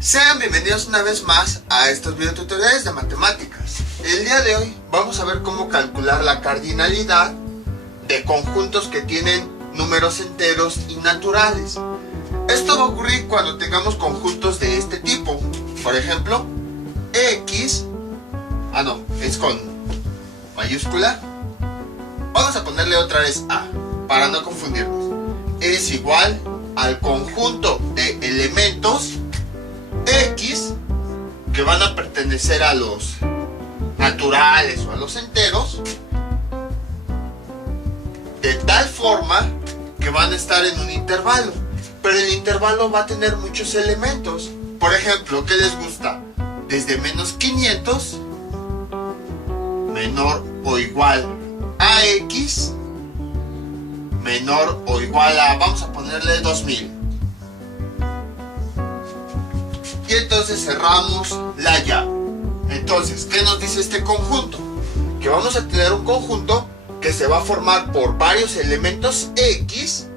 Sean bienvenidos una vez más a estos videotutoriales de matemáticas. El día de hoy vamos a ver cómo calcular la cardinalidad de conjuntos que tienen números enteros y naturales. Esto va a ocurrir cuando tengamos conjuntos de este tipo. Por ejemplo, X, es con mayúscula. Vamos a ponerle otra vez A, para no confundirnos. Es igual al conjunto de elementos X que van a pertenecer a los naturales o a los enteros, de tal forma que van a estar en un intervalo, pero el intervalo va a tener muchos elementos. Por ejemplo, ¿qué les gusta? Desde menos 500 menor o igual a X menor o igual a, vamos a ponerle 2000. Y entonces cerramos la llave. Entonces, ¿qué nos dice este conjunto? Que vamos a tener un conjunto que se va a formar por varios elementos X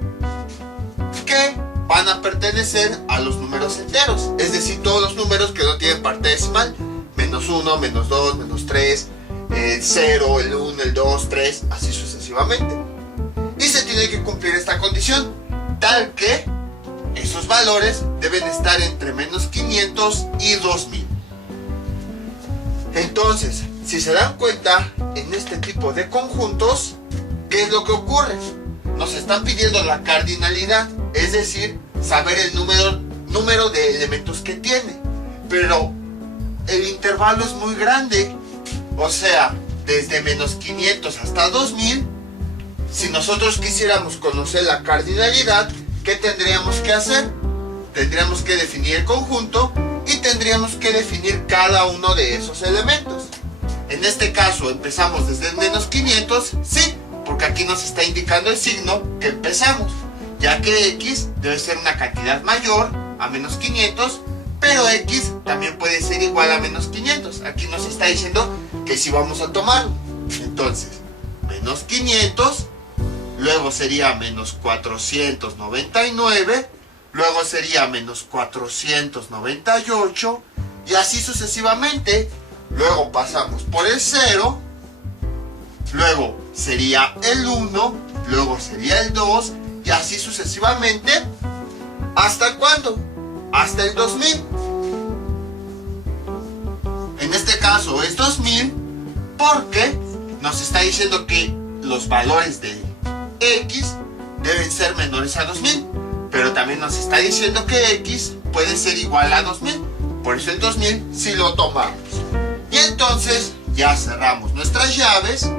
que van a pertenecer a los números enteros, es decir, todos los números que no tienen parte decimal, menos 1, menos 2, menos 3, el 0, el 1, el 2, 3, así sucesivamente. Y se tiene que cumplir esta condición, tal que esos valores deben estar entre menos 500 y 2000. Entonces, si se dan cuenta, en este tipo de conjuntos, ¿qué es lo que ocurre? Nos están pidiendo la cardinalidad, es decir, saber el número de elementos que tiene. Pero el intervalo es muy grande, o sea, desde menos 500 hasta 2000. Si nosotros quisiéramos conocer la cardinalidad, ¿qué tendríamos que hacer? Tendríamos que definir el conjunto y tendríamos que definir cada uno de esos elementos. En este caso empezamos desde el menos 500, sí, porque aquí nos está indicando el signo que empezamos, ya que X debe ser una cantidad mayor a menos 500, pero X también puede ser igual a menos 500. Aquí nos está diciendo que sí vamos a tomarlo. Entonces, menos 500, luego sería menos 499, luego sería menos 498 y así sucesivamente. Luego pasamos por el 0, luego sería el 1, luego sería el 2 y así sucesivamente. ¿Hasta cuándo? Hasta el 2000. En este caso es 2000 porque nos está diciendo que los valores de X deben ser menores a 2000, pero también nos está diciendo que X puede ser igual a 2000, por eso el 2000 sí lo tomamos. Y entonces ya cerramos nuestras llaves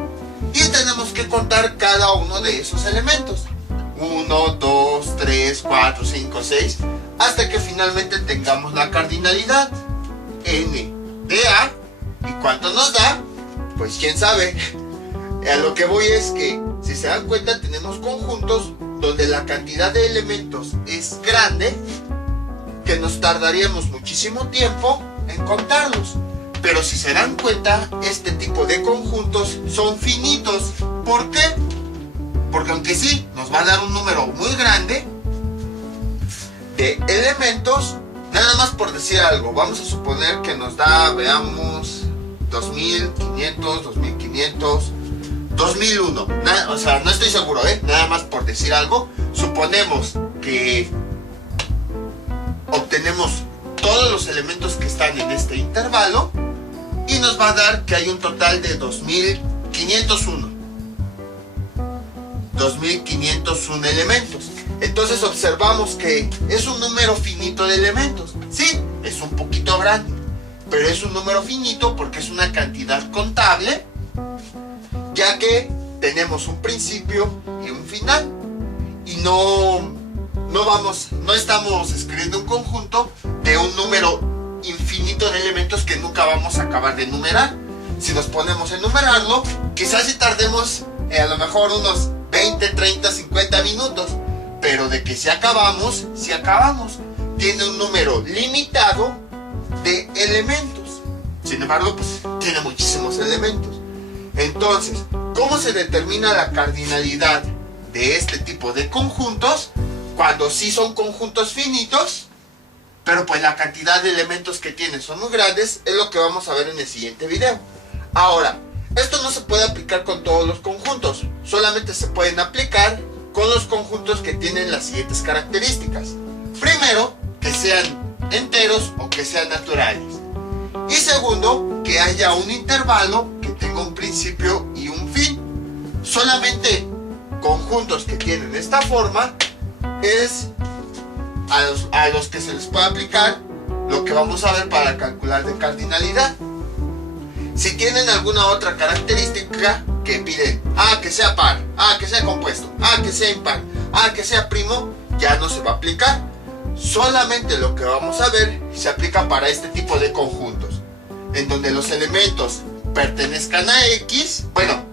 y tenemos que contar cada uno de esos elementos: 1, 2, 3, 4, 5, 6, hasta que finalmente tengamos la cardinalidad n de A. ¿Y cuánto nos da? Pues quién sabe. A lo que voy es que, si se dan cuenta, tenemos conjuntos donde la cantidad de elementos es grande, que nos tardaríamos muchísimo tiempo en contarlos. Pero si se dan cuenta, este tipo de conjuntos son finitos. ¿Por qué? Porque aunque sí nos va a dar un número muy grande de elementos, nada más por decir algo, vamos a suponer que nos da, veamos, 2500, 2500, 2001, o sea, no estoy seguro, nada más por decir algo. Suponemos que obtenemos todos los elementos que están en este intervalo y nos va a dar que hay un total de 2501 elementos. Entonces observamos que es un número finito de elementos. Sí, es un poquito grande, pero es un número finito porque es una cantidad contable, ya que tenemos un principio y un final, y no estamos escribiendo un conjunto de un número infinito de elementos que nunca vamos a acabar de enumerar. Si nos ponemos a enumerarlo, quizás si tardemos a lo mejor unos 20, 30, 50 minutos, pero de que si acabamos, tiene un número limitado de elementos. Sin embargo, pues tiene muchísimos elementos. Entonces, ¿cómo se determina la cardinalidad de este tipo de conjuntos? Cuando sí son conjuntos finitos, pero pues la cantidad de elementos que tienen son muy grandes, es lo que vamos a ver en el siguiente video. Ahora, esto no se puede aplicar con todos los conjuntos, solamente se pueden aplicar con los conjuntos que tienen las siguientes características. Primero, que sean enteros o que sean naturales. Y segundo, que haya un intervalo que tenga un principio y un fin. Solamente conjuntos que tienen esta forma es a los que se les puede aplicar lo que vamos a ver para calcular de cardinalidad. Si tienen alguna otra característica que piden que sea par, que sea compuesto, que sea impar, que sea primo, ya no se va a aplicar. Solamente lo que vamos a ver se aplica para este tipo de conjuntos, en donde los elementos pertenezcan a X, bueno,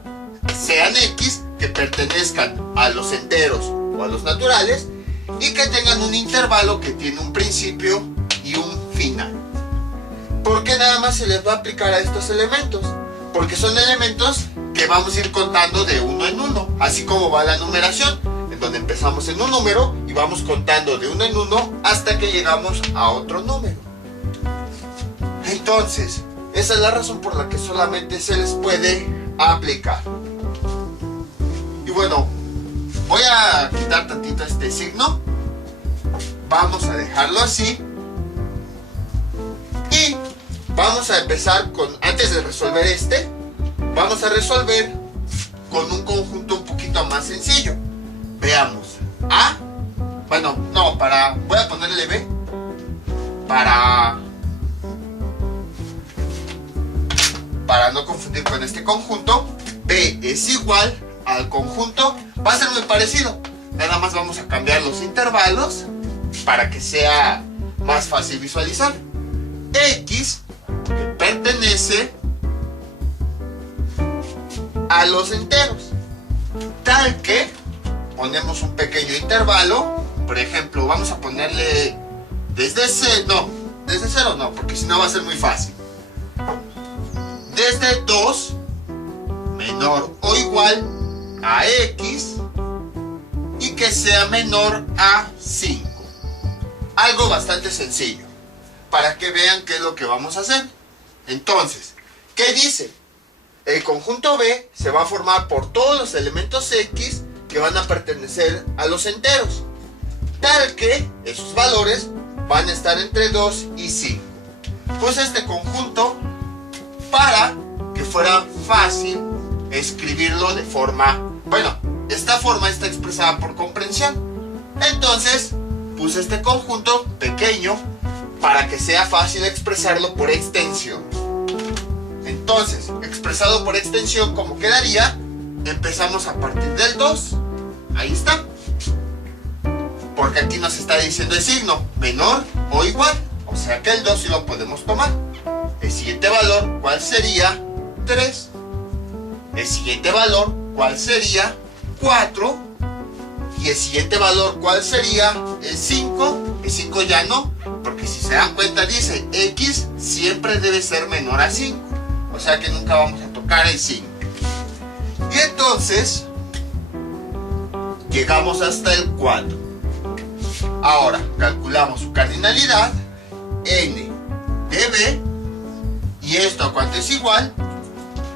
sean X, que pertenezcan a los enteros o a los naturales, y que tengan un intervalo que tiene un principio y un final. ¿Por qué nada más se les va a aplicar a estos elementos? Porque son elementos que vamos a ir contando de uno en uno, así como va la numeración, en donde empezamos en un número y vamos contando de uno en uno hasta que llegamos a otro número. Entonces, esa es la razón por la que solamente se les puede aplicar. Y bueno, voy a quitar tantito este signo, vamos a dejarlo así y vamos a empezar con, antes de resolver este, vamos a resolver con un conjunto un poquito más sencillo. Veamos, voy a ponerle B para no confundir con este conjunto. B es igual al conjunto, va a ser muy parecido, nada más vamos a cambiar los intervalos para que sea más fácil visualizar. X, que pertenece a los enteros, tal que ponemos un pequeño intervalo, por ejemplo, vamos a ponerle desde cero no, porque si no va a ser muy fácil. Desde 2 menor o igual a X y que sea menor a 5. Algo bastante sencillo, para que vean qué es lo que vamos a hacer. Entonces, ¿qué dice? El conjunto B se va a formar por todos los elementos X que van a pertenecer a los enteros, tal que esos valores van a estar entre 2 y 5. Pues este conjunto, para que fuera fácil escribirlo de forma, esta forma está expresada por comprensión. Entonces puse este conjunto pequeño para que sea fácil expresarlo por extensión. Entonces, expresado por extensión, ¿cómo quedaría? Empezamos a partir del 2. Ahí está. Porque aquí nos está diciendo el signo menor o igual. O sea que el 2 sí lo podemos tomar. El siguiente valor, ¿cuál sería? 3. El siguiente valor, ¿cuál sería? 4. Y el siguiente valor, ¿cuál sería? El 5. El 5 ya no, porque si se dan cuenta dice X siempre debe ser menor a 5. O sea que nunca vamos a tocar el 5. Y entonces llegamos hasta el 4. Ahora calculamos su cardinalidad, n de b, y esto a cuánto es igual,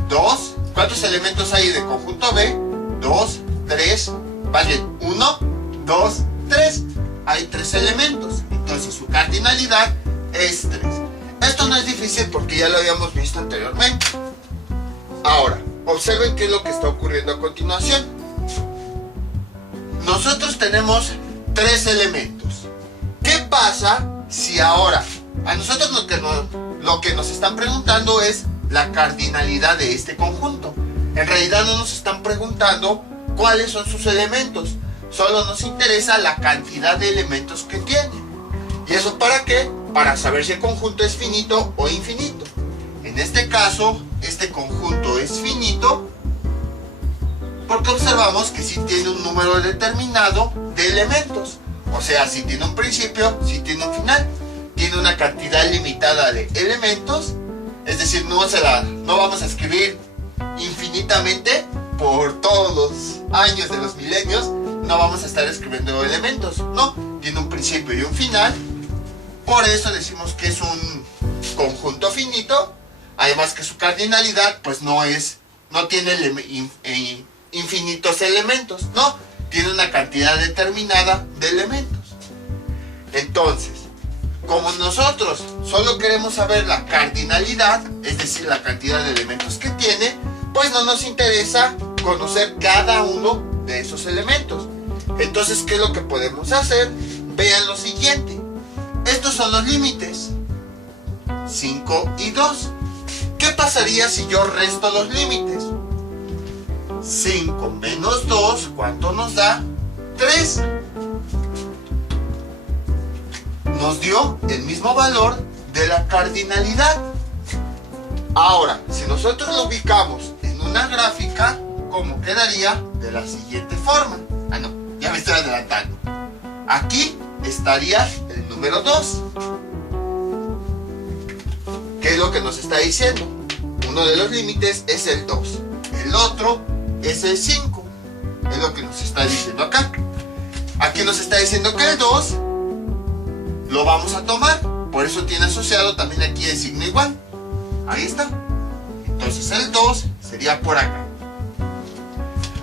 2. ¿Cuántos elementos hay de conjunto B? 2, 3, vale, 1, 2, 3. Hay 3 elementos, entonces su cardinalidad es 3. Esto no es difícil porque ya lo habíamos visto anteriormente. Ahora, observen qué es lo que está ocurriendo a continuación. Nosotros tenemos 3 elementos. ¿Qué pasa si ahora a nosotros lo que nos están preguntando es la cardinalidad de este conjunto? En realidad no nos están preguntando cuáles son sus elementos, solo nos interesa la cantidad de elementos que tiene. ¿Y eso para qué? Para saber si el conjunto es finito o infinito. En este caso, este conjunto es finito porque observamos que sí tiene un número determinado de elementos. O sea, si tiene un principio, si tiene un final. Tiene una cantidad limitada de elementos Es decir, no vamos a escribir infinitamente por todos los años de los milenios. No vamos a estar escribiendo elementos, no, tiene un principio y un final. Por eso decimos que es un conjunto finito. Además que su cardinalidad pues no tiene infinitos elementos, no, tiene una cantidad determinada de elementos. Entonces, como nosotros solo queremos saber la cardinalidad, es decir, la cantidad de elementos que tiene, pues no nos interesa conocer cada uno de esos elementos. Entonces, ¿qué es lo que podemos hacer? Vean lo siguiente. Estos son los límites, 5 y 2. ¿Qué pasaría si yo resto los límites? 5 menos 2, ¿cuánto nos da? 3. Nos dio el mismo valor de la cardinalidad. Ahora, si nosotros lo ubicamos en una gráfica, ¿cómo quedaría? De la siguiente forma. Ah, no, ya me estoy adelantando. Aquí estaría el número 2. ¿Qué es lo que nos está diciendo? Uno de los límites es el 2. El otro es el 5. Es lo que nos está diciendo acá. Aquí nos está diciendo que el 2 lo vamos a tomar. Por eso tiene asociado también aquí el signo igual. Ahí está. Entonces el 2 sería por acá.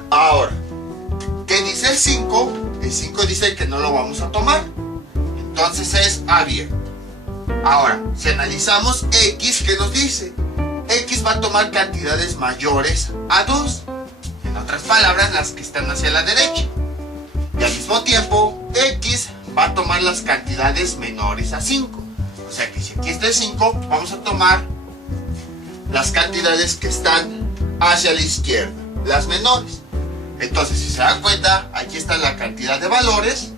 Ahora, ¿qué dice el 5? El 5 dice que no lo vamos a tomar. Entonces es abierto. Ahora, si analizamos X, ¿qué nos dice? X va a tomar cantidades mayores a 2. En otras palabras, las que están hacia la derecha. Y al mismo tiempo, X va a tomar las cantidades menores a 5. O sea que si aquí está el 5, vamos a tomar las cantidades que están hacia la izquierda, las menores. Entonces, si se dan cuenta, aquí está la cantidad de valores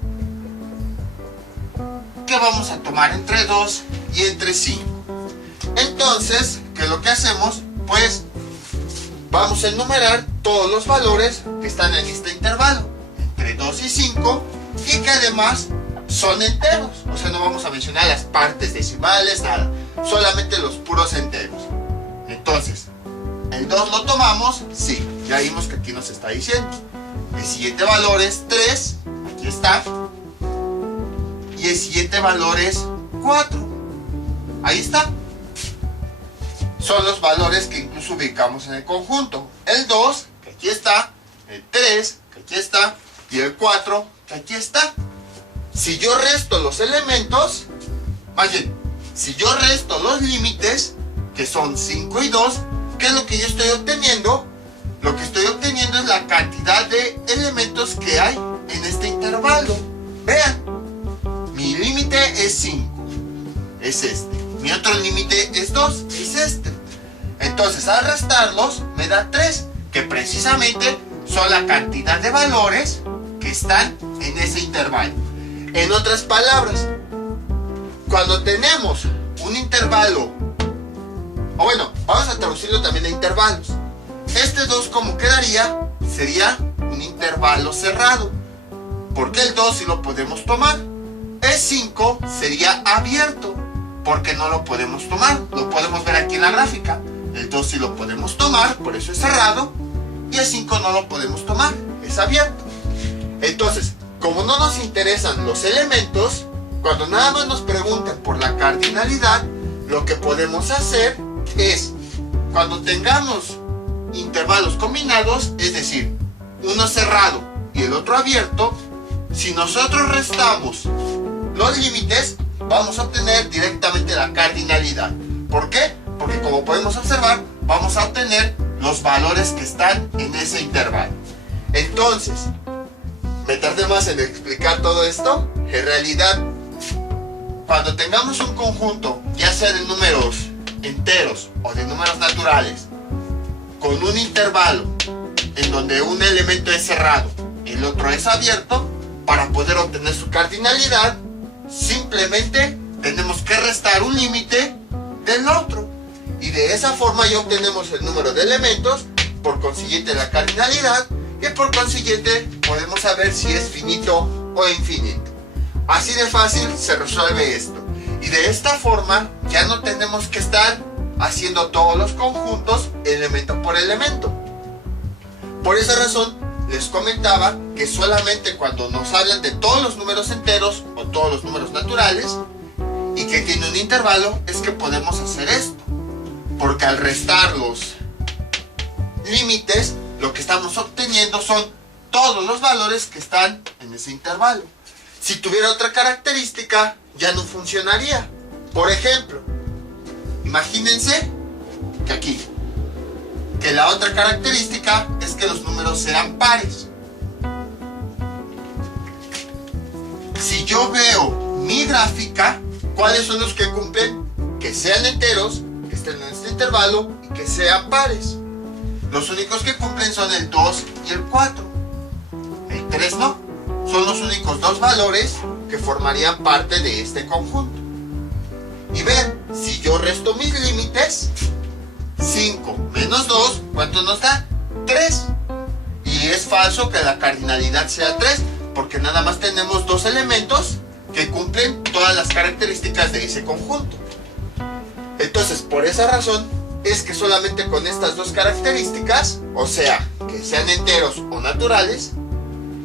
que vamos a tomar entre 2 y entre 5. Entonces, ¿qué es lo que hacemos? Pues vamos a enumerar todos los valores que están en este intervalo, entre 2 y 5, y que además son enteros. O sea, no vamos a mencionar las partes decimales, nada, solamente los puros enteros. Entonces, ¿el 2 lo tomamos? Sí, ya vimos que aquí nos está diciendo. El siguiente valor es 3, aquí está. Y el siguiente valor es 4. Ahí está. Son los valores que incluso ubicamos en el conjunto. El 2, que aquí está. El 3, que aquí está. Y el 4, que aquí está. Si yo resto los elementos, más bien, si yo resto los límites, que son 5 y 2, ¿qué es lo que yo estoy obteniendo? Lo que estoy obteniendo es la cantidad de elementos que hay en este intervalo. Vean, mi límite es 5, es este. Mi otro límite es 2, es este. Entonces, al restarlos, me da 3, que precisamente son la cantidad de valores que están en ese intervalo. En otras palabras, cuando tenemos un intervalo, o bueno, vamos a traducirlo también a intervalos. Este 2, ¿cómo quedaría? Sería un intervalo cerrado, porque el 2 sí lo podemos tomar. El 5 sería abierto, porque no lo podemos tomar. Lo podemos ver aquí en la gráfica. El 2 sí lo podemos tomar, por eso es cerrado. Y el 5 no lo podemos tomar, es abierto. Entonces, como no nos interesan los elementos, cuando nada más nos preguntan por la cardinalidad, lo que podemos hacer es, cuando tengamos intervalos combinados, es decir, uno cerrado y el otro abierto, si nosotros restamos los límites, vamos a obtener directamente la cardinalidad. ¿Por qué? Porque como podemos observar, vamos a obtener los valores que están en ese intervalo. Entonces, me tardé más en explicar todo esto. En realidad, cuando tengamos un conjunto, ya sea de números enteros o de números naturales, con un intervalo en donde un elemento es cerrado y el otro es abierto, para poder obtener su cardinalidad, simplemente tenemos que restar un límite del otro. Y de esa forma ya obtenemos el número de elementos, por consiguiente la cardinalidad, y por consiguiente podemos saber si es finito o infinito. Así de fácil se resuelve esto. Y de esta forma ya no tenemos que estar haciendo todos los conjuntos elemento por elemento. Por esa razón les comentaba que solamente cuando nos hablan de todos los números enteros o todos los números naturales y que tiene un intervalo es que podemos hacer esto, porque al restar los límites lo que estamos obteniendo son todos los valores que están en ese intervalo. Si tuviera otra característica ya no funcionaría. Por ejemplo, imagínense que aquí, que la otra característica es que los números sean pares. Si yo veo mi gráfica, ¿cuáles son los que cumplen? Que sean enteros, que estén en este intervalo y que sean pares. Los únicos que cumplen son el 2 y el 4. El 3 no. Son los únicos dos valores que formarían parte de este conjunto. Y ven, si yo resto mis límites, 5 menos 2, ¿cuánto nos da? 3. Y es falso que la cardinalidad sea 3, porque nada más tenemos dos elementos que cumplen todas las características de ese conjunto. Entonces, por esa razón, es que solamente con estas dos características, o sea, que sean enteros o naturales,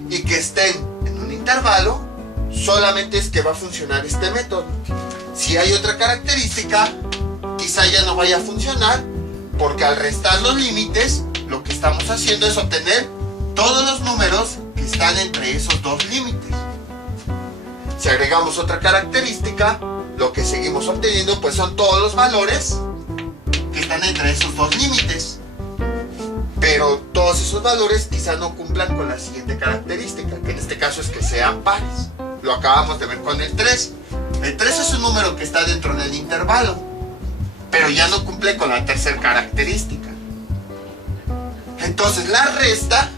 y que estén en un intervalo, solamente es que va a funcionar este método. Si hay otra característica, quizá ya no vaya a funcionar, porque al restar los límites, lo que estamos haciendo es obtener todos los números que están entre esos dos límites. Si agregamos otra característica, lo que seguimos obteniendo pues son todos los valores que están entre esos dos límites. Pero todos esos valores quizá no cumplan con la siguiente característica, que en este caso es que sean pares. Lo acabamos de ver con el 3. El 3 es un número que está dentro del intervalo, pero ya no cumple con la tercera característica. Entonces la resta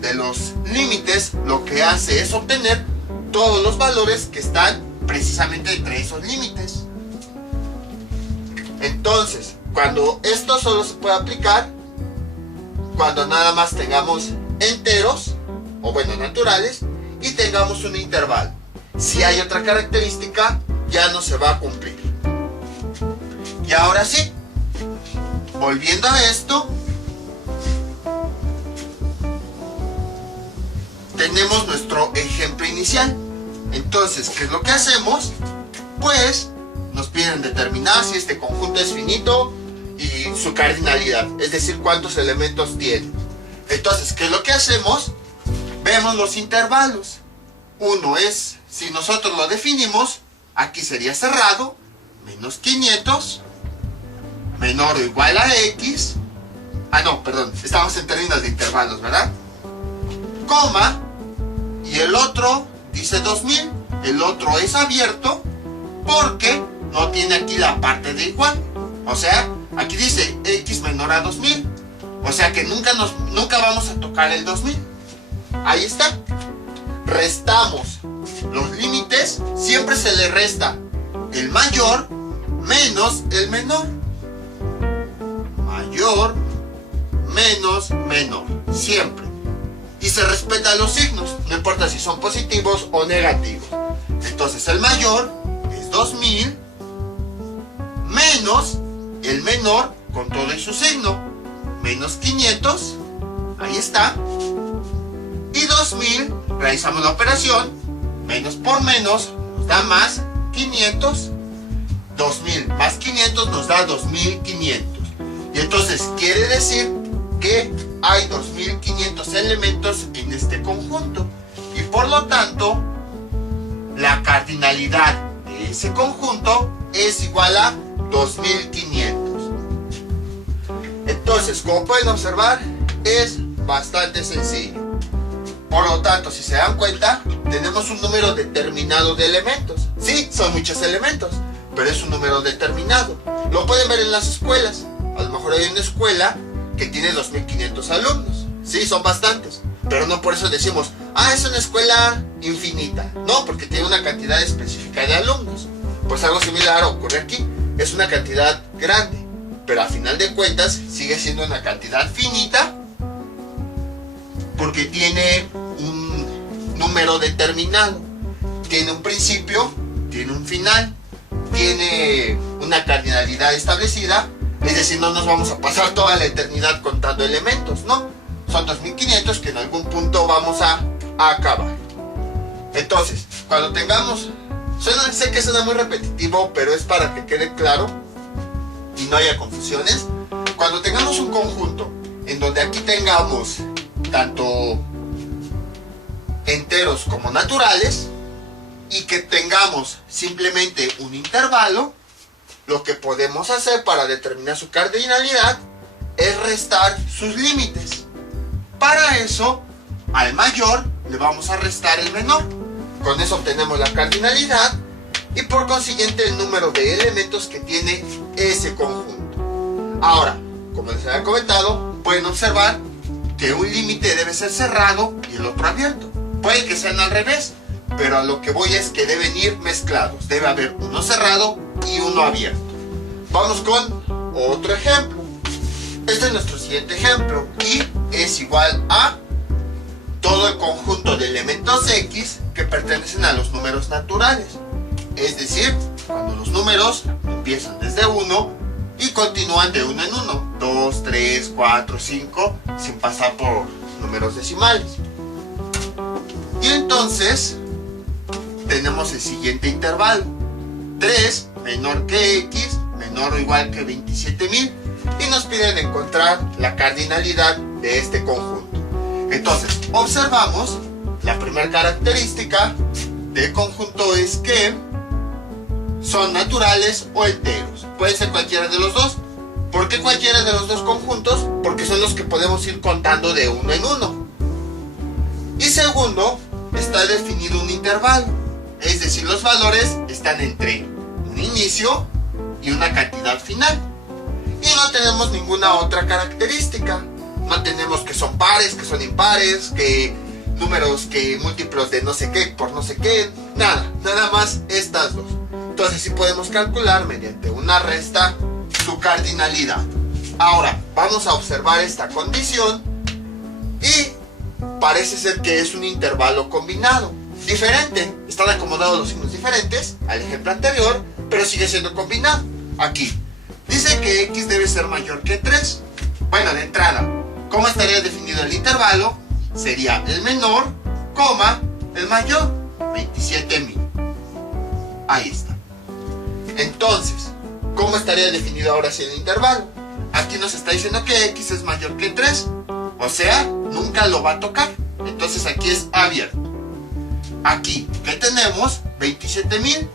de los límites lo que hace es obtener todos los valores que están precisamente entre esos límites. Entonces, cuando esto solo se puede aplicar cuando nada más tengamos enteros, o bueno, naturales, y tengamos un intervalo. Si hay otra característica, ya no se va a cumplir. Y ahora sí, volviendo a esto, tenemos nuestro ejemplo inicial. Entonces, ¿qué es lo que hacemos? Pues nos piden determinar si este conjunto es finito y su cardinalidad, es decir, cuántos elementos tiene. Entonces, ¿qué es lo que hacemos? Vemos los intervalos. Uno es, si nosotros lo definimos, aquí sería cerrado, menos 500, menor o igual a x. No, perdón, estamos en términos de intervalos, ¿verdad? Coma, y el otro dice 2000, el otro es abierto porque no tiene aquí la parte de igual. O sea, aquí dice x menor a 2000. O sea que nunca vamos a tocar el 2000. Ahí está. Restamos los límites. Siempre se le resta el mayor menos el menor. Mayor menos menor. Siempre. Y se respetan los signos. No importa si son positivos o negativos. Entonces el mayor es 2000 menos el menor con todo y su signo, menos 500, ahí está, y 2000, realizamos la operación, menos por menos nos da más 500, 2000 más 500 nos da 2500, y entonces quiere decir que hay 2500 elementos en este conjunto, y por lo tanto, la cardinalidad de ese conjunto es igual a 2500. Entonces, como pueden observar, es bastante sencillo. Por lo tanto, si se dan cuenta, tenemos un número determinado de elementos. Sí, son muchos elementos, pero es un número determinado. Lo pueden ver en las escuelas. A lo mejor hay una escuela que tiene 2500 alumnos. Sí, son bastantes. Pero no por eso decimos, es una escuela infinita. No, porque tiene una cantidad específica de alumnos. Pues algo similar ocurre aquí. Es una cantidad grande, pero a final de cuentas sigue siendo una cantidad finita porque tiene un número determinado, tiene un principio, tiene un final, tiene una cardinalidad establecida Es decir, no nos vamos a pasar toda la eternidad contando elementos, ¿no? Son 2500 que en algún punto vamos a acabar. Entonces, cuando tengamos... sé que suena muy repetitivo, pero es para que quede claro y no haya confusiones. Cuando tengamos un conjunto en donde aquí tengamos tanto enteros como naturales y que tengamos simplemente un intervalo, lo que podemos hacer para determinar su cardinalidad es restar sus límites. Para eso, al mayor le vamos a restar el menor. Con eso obtenemos la cardinalidad y por consiguiente el número de elementos que tiene ese conjunto. Ahora, como les había comentado, pueden observar que un límite debe ser cerrado y el otro abierto. Puede que sean al revés, pero a lo que voy es que deben ir mezclados. Debe haber uno cerrado y uno abierto. Vamos con otro ejemplo. Este es nuestro siguiente ejemplo. Y es igual a todo el conjunto de elementos X que pertenecen a los números naturales. Es decir, cuando los números empiezan desde 1 y continúan de 1 en 1. 2, 3, 4, 5, sin pasar por números decimales. Y entonces tenemos el siguiente intervalo. 3 menor que X, menor o igual que 27.000. Y nos piden encontrar la cardinalidad de este conjunto. Entonces, observamos, la primera característica del conjunto es que son naturales o enteros. Puede ser cualquiera de los dos. ¿Por qué cualquiera de los dos conjuntos? Porque son los que podemos ir contando de uno en uno. Y segundo, está definido un intervalo. Es decir, los valores están entre un inicio y una cantidad final. Y no tenemos ninguna otra característica. No tenemos que son pares, que son impares, que números, que múltiplos de no sé qué por no sé qué. Nada más estas dos. Entonces sí podemos calcular mediante una resta su cardinalidad. Ahora vamos a observar esta condición y parece ser que es un intervalo combinado. Diferente, están acomodados los signos diferentes al ejemplo anterior, pero sigue siendo combinado. Aquí dice que X debe ser mayor que 3. Bueno, de entrada, ¿cómo estaría definido el intervalo? Sería el menor, coma, el mayor, 27.000. Ahí está. Entonces, ¿cómo estaría definido ahora si el intervalo? Aquí nos está diciendo que X es mayor que 3. O sea, nunca lo va a tocar. Entonces aquí es abierto. Aquí, ¿qué tenemos? 27.000.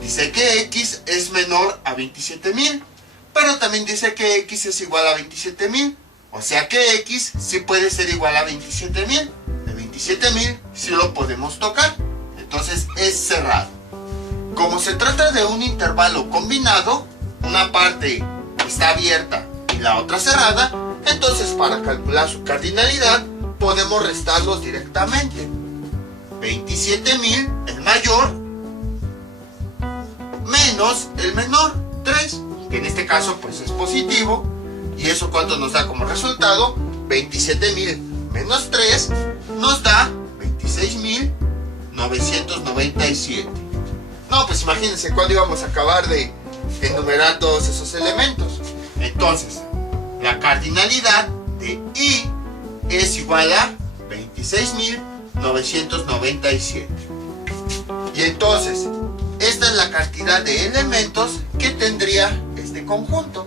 Dice que X es menor a 27.000. Pero también dice que X es igual a 27.000. O sea que X sí puede ser igual a 27.000. De 27.000 sí lo podemos tocar. Entonces es cerrado. Como se trata de un intervalo combinado, una parte está abierta y la otra cerrada, entonces para calcular su cardinalidad podemos restarlos directamente. 27.000, el mayor, menos el menor, 3, que en este caso pues es positivo. ¿Y eso cuánto nos da como resultado? 27.000 menos 3 nos da 26.997. No, pues imagínense cuándo íbamos a acabar de enumerar todos esos elementos. Entonces, la cardinalidad de I es igual a 26.997. Y entonces, esta es la cantidad de elementos que tendría este conjunto.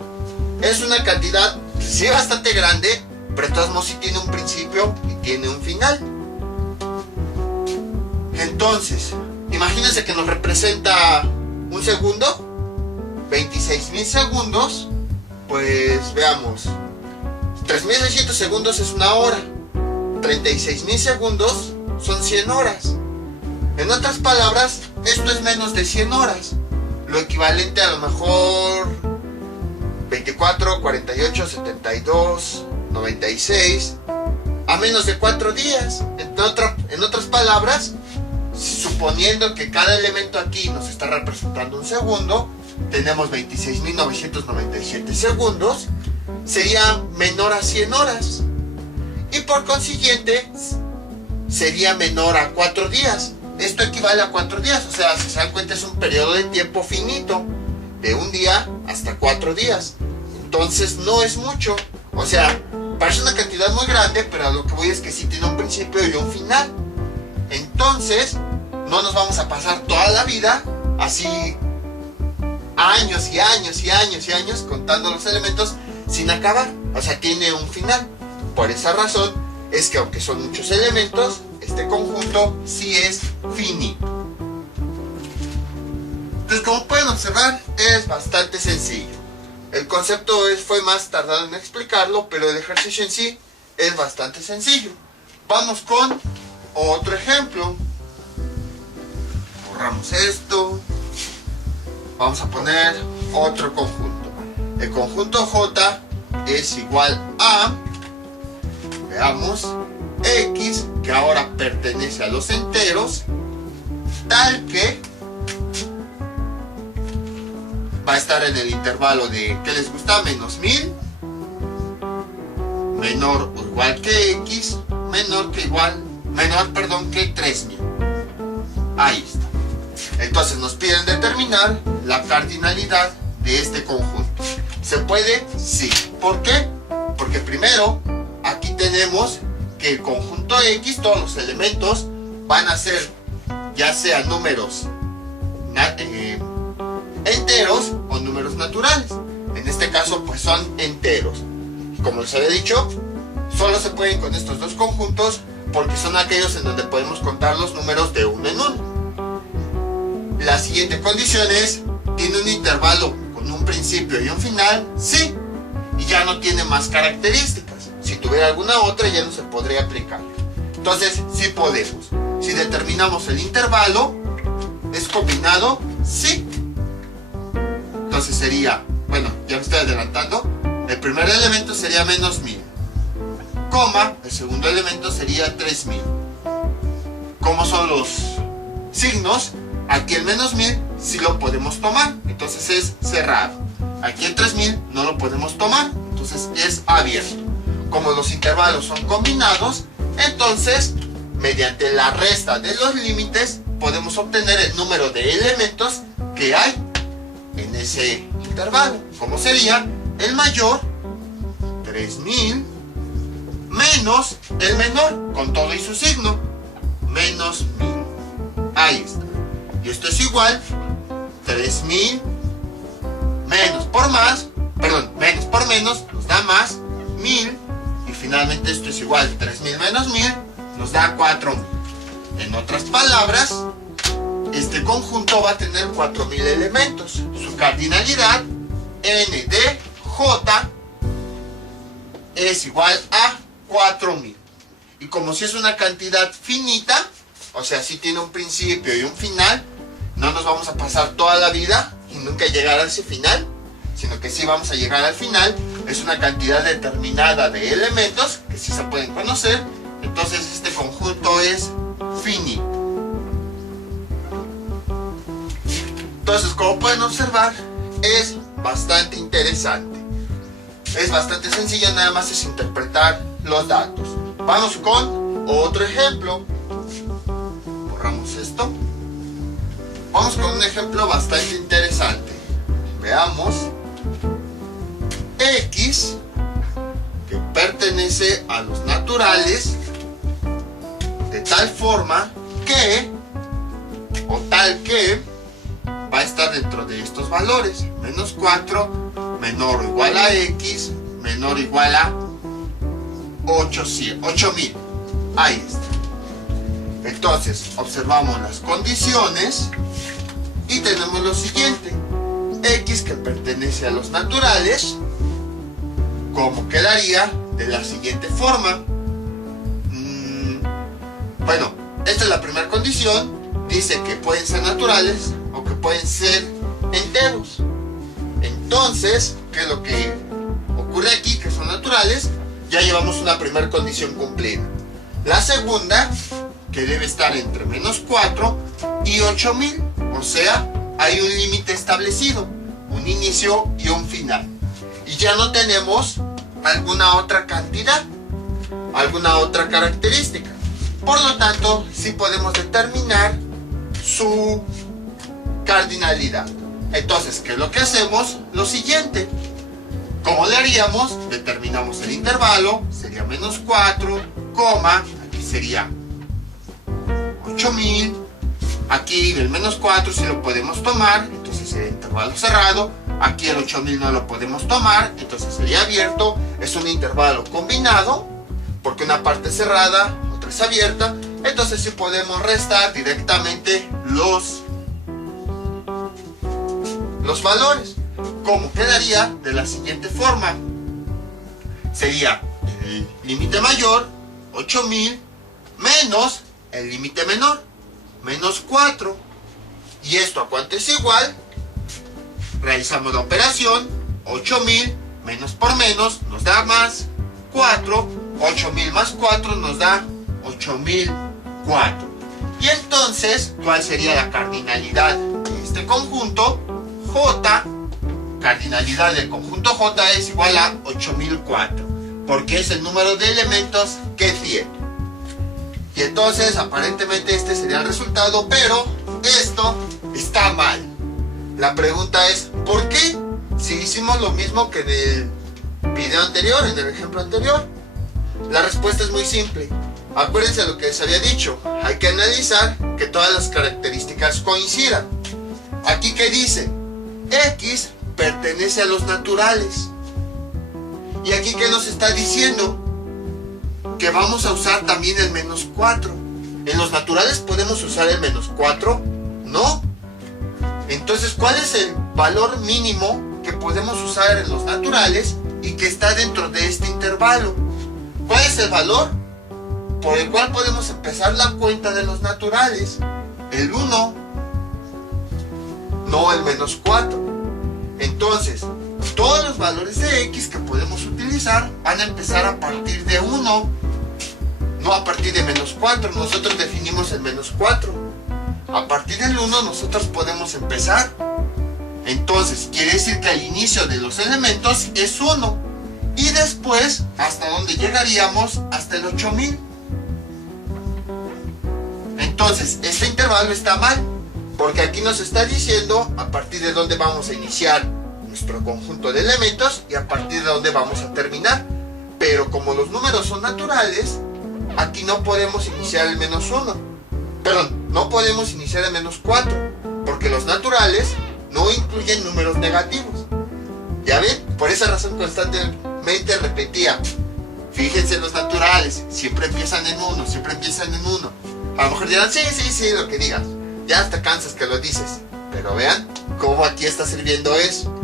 Es una cantidad, sí, bastante grande, pero de todos modos sí tiene un principio y tiene un final. Entonces, imagínense que nos representa un segundo, 26.000 segundos, pues veamos, 3.600 segundos es una hora, 36.000 segundos son 100 horas. En otras palabras, esto es menos de 100 horas, lo equivalente a lo mejor 24, 48, 72, 96, a menos de 4 días. En otras palabras, suponiendo que cada elemento aquí nos está representando un segundo, tenemos 26.997 segundos, sería menor a 100 horas. Y por consiguiente, sería menor a 4 días. Esto equivale a 4 días, o sea, si se dan cuenta es un periodo de tiempo finito, de un día hasta 4 días. entonces no es mucho. O sea, parece una cantidad muy grande, pero a lo que voy es que sí tiene un principio y un final. Entonces, no nos vamos a pasar toda la vida así años y años y años y años contando los elementos sin acabar. O sea, tiene un final. Por esa razón es que aunque son muchos elementos, este conjunto sí es finito. Entonces, como pueden observar, es bastante sencillo. El concepto fue más tardado en explicarlo, pero el ejercicio en sí es bastante sencillo. Vamos con otro ejemplo. Borramos esto. Vamos a poner otro conjunto. El conjunto J es igual a, veamos, X, que ahora pertenece a los enteros, tal que va a estar en el intervalo de, ¿qué les gusta? Menos 1000, menor o igual que X, menor que 3000. Ahí está. Entonces nos piden determinar la cardinalidad de este conjunto. ¿Se puede? Sí. ¿Por qué? Porque primero, aquí tenemos que el conjunto X, todos los elementos van a ser ya sea números enteros o números naturales. En este caso pues son enteros. Como les había dicho, solo se pueden con estos dos conjuntos porque son aquellos en donde podemos contar los números de uno en uno. La siguiente condición es, ¿tiene un intervalo con un principio y un final? Sí, y ya no tiene más características. Si tuviera alguna otra ya no se podría aplicar. Entonces sí podemos. Si determinamos el intervalo, ¿es combinado? Sí. Entonces sería, bueno, ya me estoy adelantando. El primer elemento sería menos 1000, coma, el segundo elemento sería 3000. ¿Cómo son los signos? Aquí el menos 1000 sí lo podemos tomar, entonces es cerrado. Aquí el 3000 no lo podemos tomar, entonces es abierto. Como los intervalos son combinados, entonces mediante la resta de los límites podemos obtener el número de elementos que hay en ese intervalo. Como sería el mayor, 3000, menos el menor, con todo y su signo, menos 1000. Ahí está. Y esto es igual, 3000 menos por menos nos da más 1000. Y finalmente esto es igual, 3000 menos 1000 nos da 4000. En otras palabras, este conjunto va a tener 4000 elementos. Su cardinalidad, n de j, es igual a 4000. Y como si es una cantidad finita, o sea, si tiene un principio y un final, no nos vamos a pasar toda la vida y nunca llegar a ese final, sino que sí vamos a llegar al final. Es una cantidad determinada de elementos que sí se pueden conocer. Entonces este conjunto es finito. Entonces, como pueden observar, es bastante interesante. Es bastante sencillo, nada más es interpretar los datos. Vamos con otro ejemplo. Borramos esto. Vamos con un ejemplo bastante interesante. Veamos. X, que pertenece a los naturales, de tal forma que, o tal que, va a estar dentro de estos valores. Menos 4, menor o igual a X, menor o igual a 8000. Ahí está. Entonces, observamos las condiciones y tenemos lo siguiente. X, que pertenece a los naturales, ¿cómo quedaría? De la siguiente forma. Bueno, esta es la primera condición. Dice que pueden ser naturales o que pueden ser enteros. Entonces, ¿qué es lo que ocurre aquí? Que son naturales. Ya llevamos una primera condición cumplida. La segunda, que debe estar entre menos 4 y 8000. O sea, hay un límite establecido, un inicio y un final. Y ya no tenemos alguna otra cantidad, alguna otra característica. Por lo tanto, sí podemos determinar su cardinalidad. Entonces, ¿qué es lo que hacemos? Lo siguiente. ¿Cómo le haríamos? Determinamos el intervalo, sería menos 4, coma, aquí sería 8000, aquí el menos 4 sí lo podemos tomar, entonces sería intervalo cerrado, aquí el 8000 no lo podemos tomar, entonces sería abierto, es un intervalo combinado, porque una parte es cerrada, otra es abierta, entonces sí podemos restar directamente los valores. ¿Cómo quedaría? De la siguiente forma. Sería el límite mayor, 8000, menos el límite menor, menos 4. ¿Y esto a cuánto es igual? Realizamos la operación, 8000 menos por menos nos da más 4, 8000 más 4 nos da 8004. Y entonces, ¿cuál sería la cardinalidad de este conjunto? J, cardinalidad del conjunto J es igual a 8004, porque es el número de elementos que tiene. Y entonces, aparentemente este sería el resultado, pero esto está mal. La pregunta es, ¿por qué? Si hicimos lo mismo que en el video anterior, en el ejemplo anterior. La respuesta es muy simple. Acuérdense de lo que les había dicho. Hay que analizar que todas las características coincidan. Aquí, ¿qué dice? X pertenece a los naturales. Y aquí, ¿qué nos está diciendo? Que vamos a usar también el menos 4. ¿En los naturales podemos usar el menos 4? No. Entonces, ¿cuál es el valor mínimo que podemos usar en los naturales y que está dentro de este intervalo? ¿Cuál es el valor por el cual podemos empezar la cuenta de los naturales? El 1, no el menos 4. Entonces, todos los valores de X que podemos utilizar van a empezar a partir de 1, no a partir de menos 4. Nosotros definimos el menos 4. A partir del 1 nosotros podemos empezar. Entonces, quiere decir que al inicio de los elementos es 1. Y después, ¿hasta dónde llegaríamos? Hasta el 8000. Entonces, este intervalo está mal, porque aquí nos está diciendo a partir de dónde vamos a iniciar nuestro conjunto de elementos y a partir de dónde vamos a terminar. Pero como los números son naturales, aquí no podemos iniciar el menos 1. Perdón, no podemos iniciar el menos 4, porque los naturales no incluyen números negativos. ¿Ya ven? Por esa razón constantemente repetía, fíjense en los naturales, siempre empiezan en 1, siempre empiezan en 1. A lo mejor dirán, sí, lo que digas, ya hasta cansas que lo dices, pero vean cómo aquí está sirviendo eso.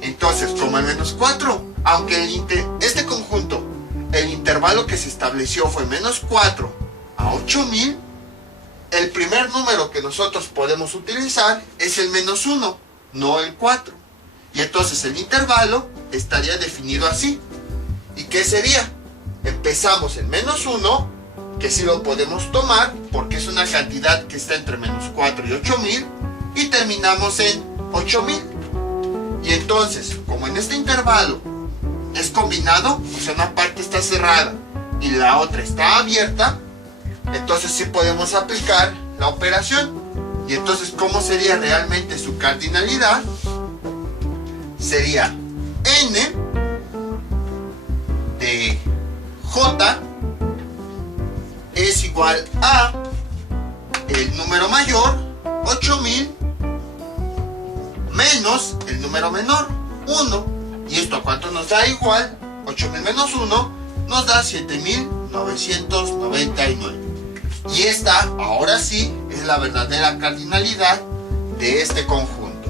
Entonces, como el menos 4, aunque este conjunto, el intervalo que se estableció fue menos 4 a 8000, el primer número que nosotros podemos utilizar es el menos 1, no el 4. Y entonces el intervalo estaría definido así. ¿Y qué sería? Empezamos en menos 1, que sí lo podemos tomar, porque es una cantidad que está entre menos 4 y 8000, y terminamos en 8000. Y entonces, como en este intervalo es combinado, o sea, una parte está cerrada y la otra está abierta, entonces sí podemos aplicar la operación. Y entonces, ¿cómo sería realmente su cardinalidad? Sería n de j es igual a el número mayor, 8000, menos el número menor, 1. ¿Y esto a cuánto nos da igual? 8000 menos 1 nos da 7999. Y esta, ahora sí, es la verdadera cardinalidad de este conjunto.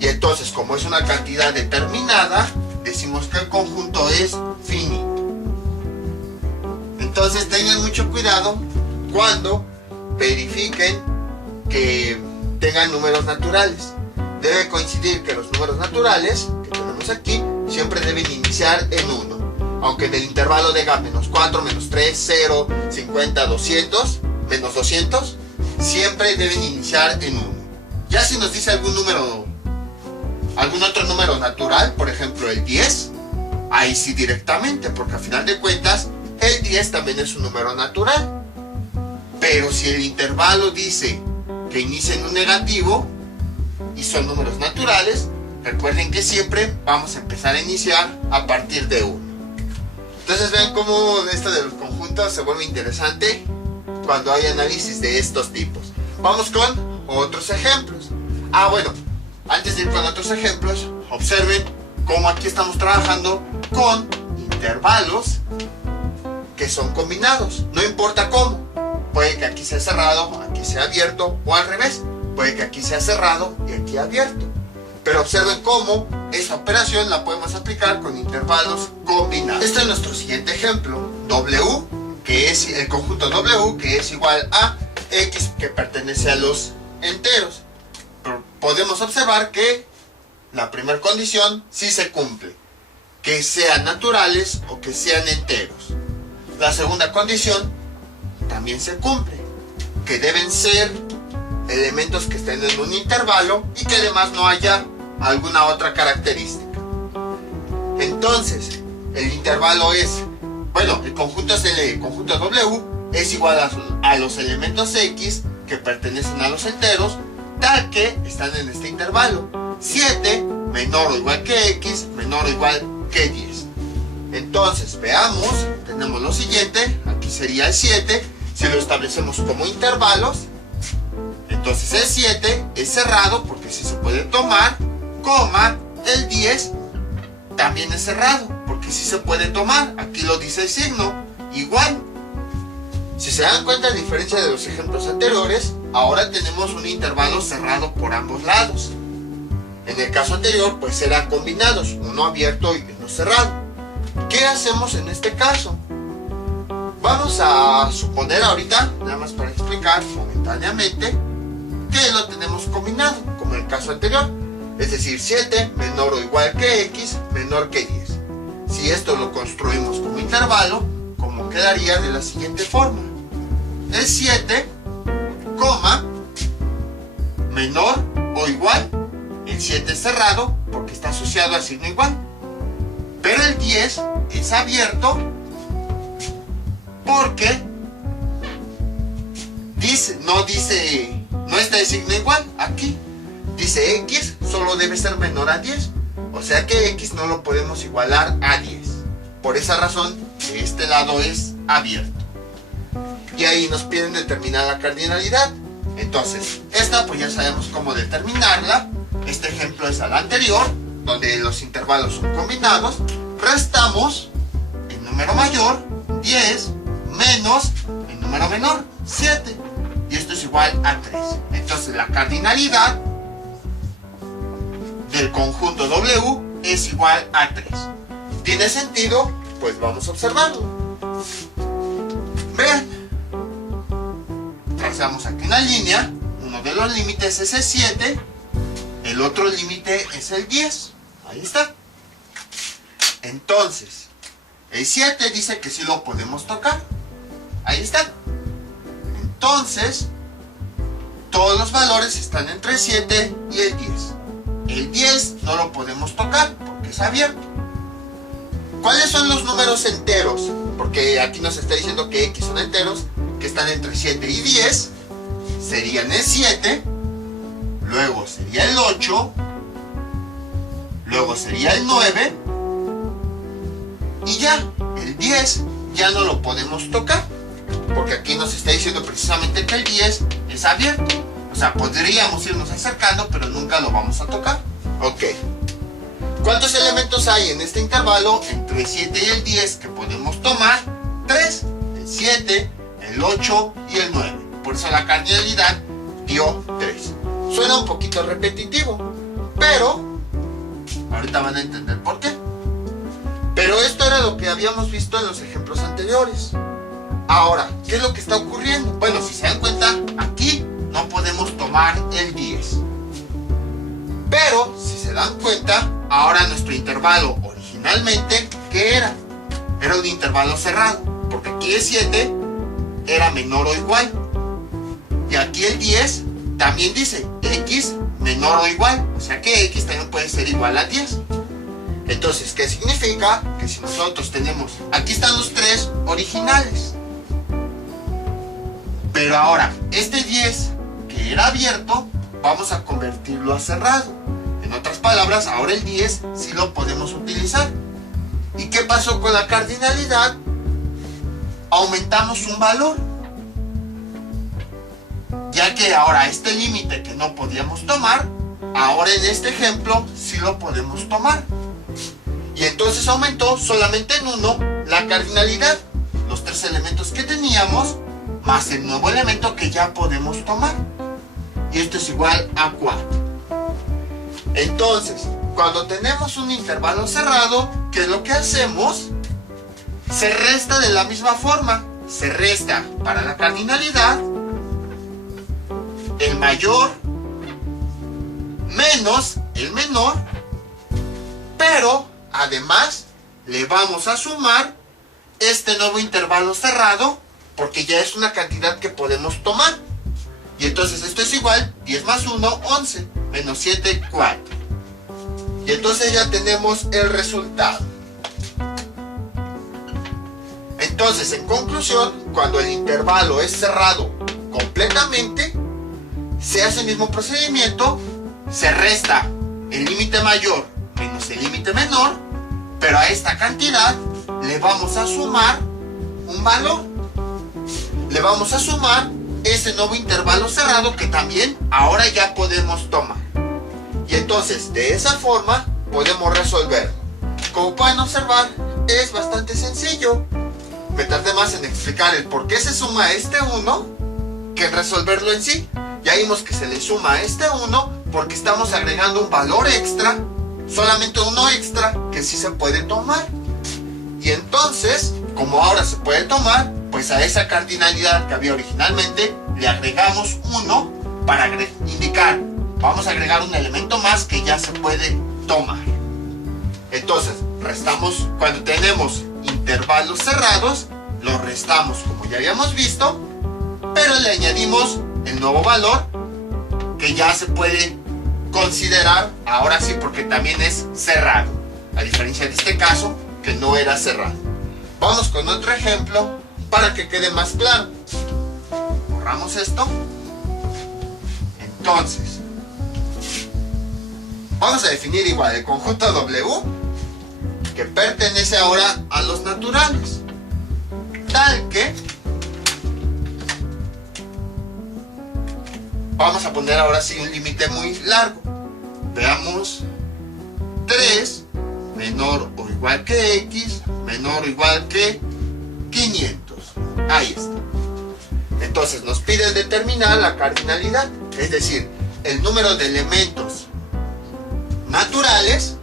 Y entonces, como es una cantidad determinada, decimos que el conjunto es finito. Entonces, tengan mucho cuidado cuando verifiquen que tengan números naturales. Debe coincidir que los números naturales que tenemos aquí siempre deben iniciar en 1. Aunque en el intervalo diga menos 4, menos 3, 0, 50, 200, menos 200, siempre deben iniciar en 1. Ya si nos dice algún otro número natural, por ejemplo el 10, ahí sí directamente, porque al final de cuentas el 10 también es un número natural. Pero si el intervalo dice que inicia en un negativo y son números naturales, Recuerden que siempre vamos a empezar a iniciar a partir de 1. Entonces vean cómo esto de los conjuntos se vuelve interesante cuando hay análisis de estos tipos. Vamos con otros ejemplos. Bueno, antes de ir con otros ejemplos, observen cómo aquí estamos trabajando con intervalos que son combinados. No importa cómo. Puede que aquí sea cerrado, aquí sea abierto, o al revés. Puede que aquí sea cerrado y aquí abierto. Pero observen cómo esta operación la podemos aplicar con intervalos combinados. Este es nuestro siguiente ejemplo. W, que es el conjunto W, que es igual a X, que pertenece a los enteros. Pero podemos observar que la primera condición sí se cumple, que sean naturales o que sean enteros. La segunda condición también se cumple, que deben ser elementos que estén en un intervalo y que además no haya alguna otra característica. Entonces, el intervalo es, el conjunto el conjunto W es igual a los elementos X que pertenecen a los enteros, tal que están en este intervalo. 7 menor o igual que X menor o igual que 10. Entonces, veamos, tenemos lo siguiente, aquí sería el 7, si lo establecemos como intervalos, entonces el 7 es cerrado porque sí se puede tomar, coma, el 10 también es cerrado porque sí se puede tomar, aquí lo dice el signo, igual. Si se dan cuenta, a diferencia de los ejemplos anteriores, ahora tenemos un intervalo cerrado por ambos lados. En el caso anterior, pues eran combinados, uno abierto y uno cerrado. ¿Qué hacemos en este caso? Vamos a suponer ahorita, nada más para explicar momentáneamente, que lo tenemos combinado, como en el caso anterior. Es decir, 7 menor o igual que X menor que 10. Si esto lo construimos como intervalo, como quedaría de la siguiente forma. El 7, menor o igual. El 7 es cerrado porque está asociado al signo igual. Pero el 10 es abierto porque no está el signo igual aquí. Dice X solo debe ser menor a 10. O sea que X no lo podemos igualar a 10. Por esa razón, este lado es abierto. Y ahí nos piden determinar la cardinalidad. Entonces, esta pues ya sabemos cómo determinarla. Este ejemplo es al anterior, donde los intervalos son combinados. Restamos el número mayor, 10, menos el número menor, 7. Y esto es igual a 3. Entonces la cardinalidad del conjunto W es igual a 3. ¿Tiene sentido? Pues vamos a observarlo. Vean. Trazamos aquí una línea. Uno de los límites es el 7. El otro límite es el 10. Ahí está. Entonces, el 7 dice que sí lo podemos tocar. Ahí está. Entonces, todos los valores están entre el 7 y el 10. El 10 no lo podemos tocar porque es abierto. ¿Cuáles son los números enteros? Porque aquí nos está diciendo que X son enteros, que están entre 7 y 10. Serían el 7, luego sería el 8, luego sería el 9, y ya, el 10 ya no lo podemos tocar, porque aquí nos está diciendo precisamente que el 10 es abierto. O sea, podríamos irnos acercando, pero nunca lo vamos a tocar. Ok. ¿Cuántos elementos hay en este intervalo entre el 7 y el 10 que podemos tomar? 3. El 7, el 8 y el 9. Por eso la cardinalidad dio 3. Suena un poquito repetitivo, pero ahorita van a entender por qué. Pero esto era lo que habíamos visto en los ejemplos anteriores. Ahora, ¿qué es lo que está ocurriendo? Bueno, si se dan cuenta, aquí no podemos tomar el 10. Pero, si se dan cuenta, ahora nuestro intervalo originalmente, ¿qué era? Era un intervalo cerrado, porque aquí el 7 era menor o igual. Y aquí el 10 también dice X menor o igual, o sea que X también puede ser igual a 10. Entonces, ¿qué significa? Que si nosotros tenemos, aquí están los 3 originales, pero ahora, este 10 que era abierto, vamos a convertirlo a cerrado. En otras palabras, ahora el 10 sí lo podemos utilizar. ¿Y qué pasó con la cardinalidad? Aumentamos un valor, ya que ahora este límite que no podíamos tomar, ahora en este ejemplo sí lo podemos tomar. Y entonces aumentó solamente en 1 la cardinalidad, los 3 elementos que teníamos, más el nuevo elemento que ya podemos tomar. Y esto es igual a 4. Entonces, cuando tenemos un intervalo cerrado, ¿qué es lo que hacemos? Se resta de la misma forma. Se resta para la cardinalidad el mayor menos el menor, pero además le vamos a sumar este nuevo intervalo cerrado porque ya es una cantidad que podemos tomar. Y entonces esto es igual, 10 más 1, 11, menos 7, 4. Y entonces ya tenemos el resultado. Entonces, en conclusión, cuando el intervalo es cerrado completamente, se hace el mismo procedimiento, se resta el límite mayor menos el límite menor, pero a esta cantidad le vamos a sumar un valor. Le vamos a sumar ese nuevo intervalo cerrado que también ahora ya podemos tomar. Y entonces, de esa forma, podemos resolverlo. Como pueden observar, es bastante sencillo. Me tardé más en explicar el por qué se suma este 1 que en resolverlo en sí. Ya vimos que se le suma a este 1 porque estamos agregando un valor extra, solamente uno extra que sí se puede tomar. Y entonces, como ahora se puede tomar, pues a esa cardinalidad que había originalmente le agregamos 1 para indicar, vamos a agregar un elemento más que ya se puede tomar. Entonces, restamos, cuando tenemos intervalos cerrados, los restamos como ya habíamos visto, pero le añadimos el nuevo valor que ya se puede considerar ahora sí porque también es cerrado, a diferencia de este caso que no era cerrado. Vamos con otro ejemplo para que quede más claro. Borramos esto. Entonces, vamos a definir igual el conjunto W que pertenece ahora a los naturales, tal que vamos a poner ahora sí un límite muy largo. Veamos, 3 menor o igual que X menor o igual que 500. Ahí está. Entonces nos pide determinar la cardinalidad, es decir, el número de elementos naturales,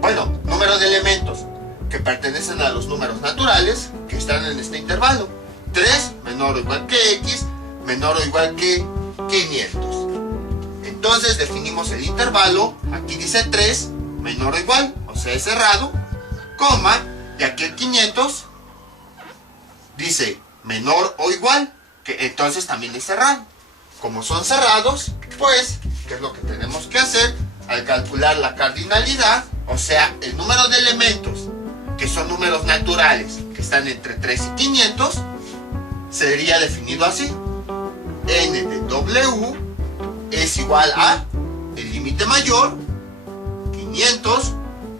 bueno, número de elementos que pertenecen a los números naturales que están en este intervalo. 3 menor o igual que X menor o igual que 500. Entonces definimos el intervalo, aquí dice 3 menor o igual, o sea es cerrado, coma, y aquí el 500 dice menor o igual, que entonces también es cerrado. Como son cerrados, pues, ¿qué es lo que tenemos que hacer? Al calcular la cardinalidad, o sea, el número de elementos que son números naturales, que están entre 3 y 500, sería definido así. N de W es igual a el límite mayor, 500,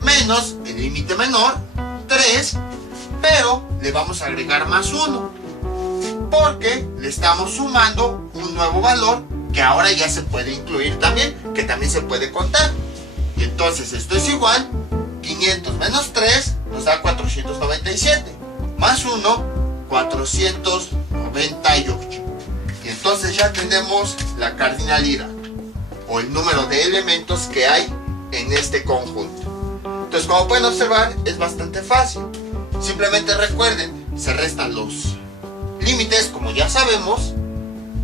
menos el límite menor, 3, pero le vamos a agregar más 1, porque le estamos sumando un nuevo valor que ahora ya se puede incluir también, que también se puede contar. Y entonces esto es igual, 500 menos 3 nos da 497, más 1, 498. Y entonces ya tenemos la cardinalidad, o el número de elementos que hay en este conjunto. Entonces, como pueden observar, es bastante fácil. Simplemente recuerden, se restan los límites, como ya sabemos,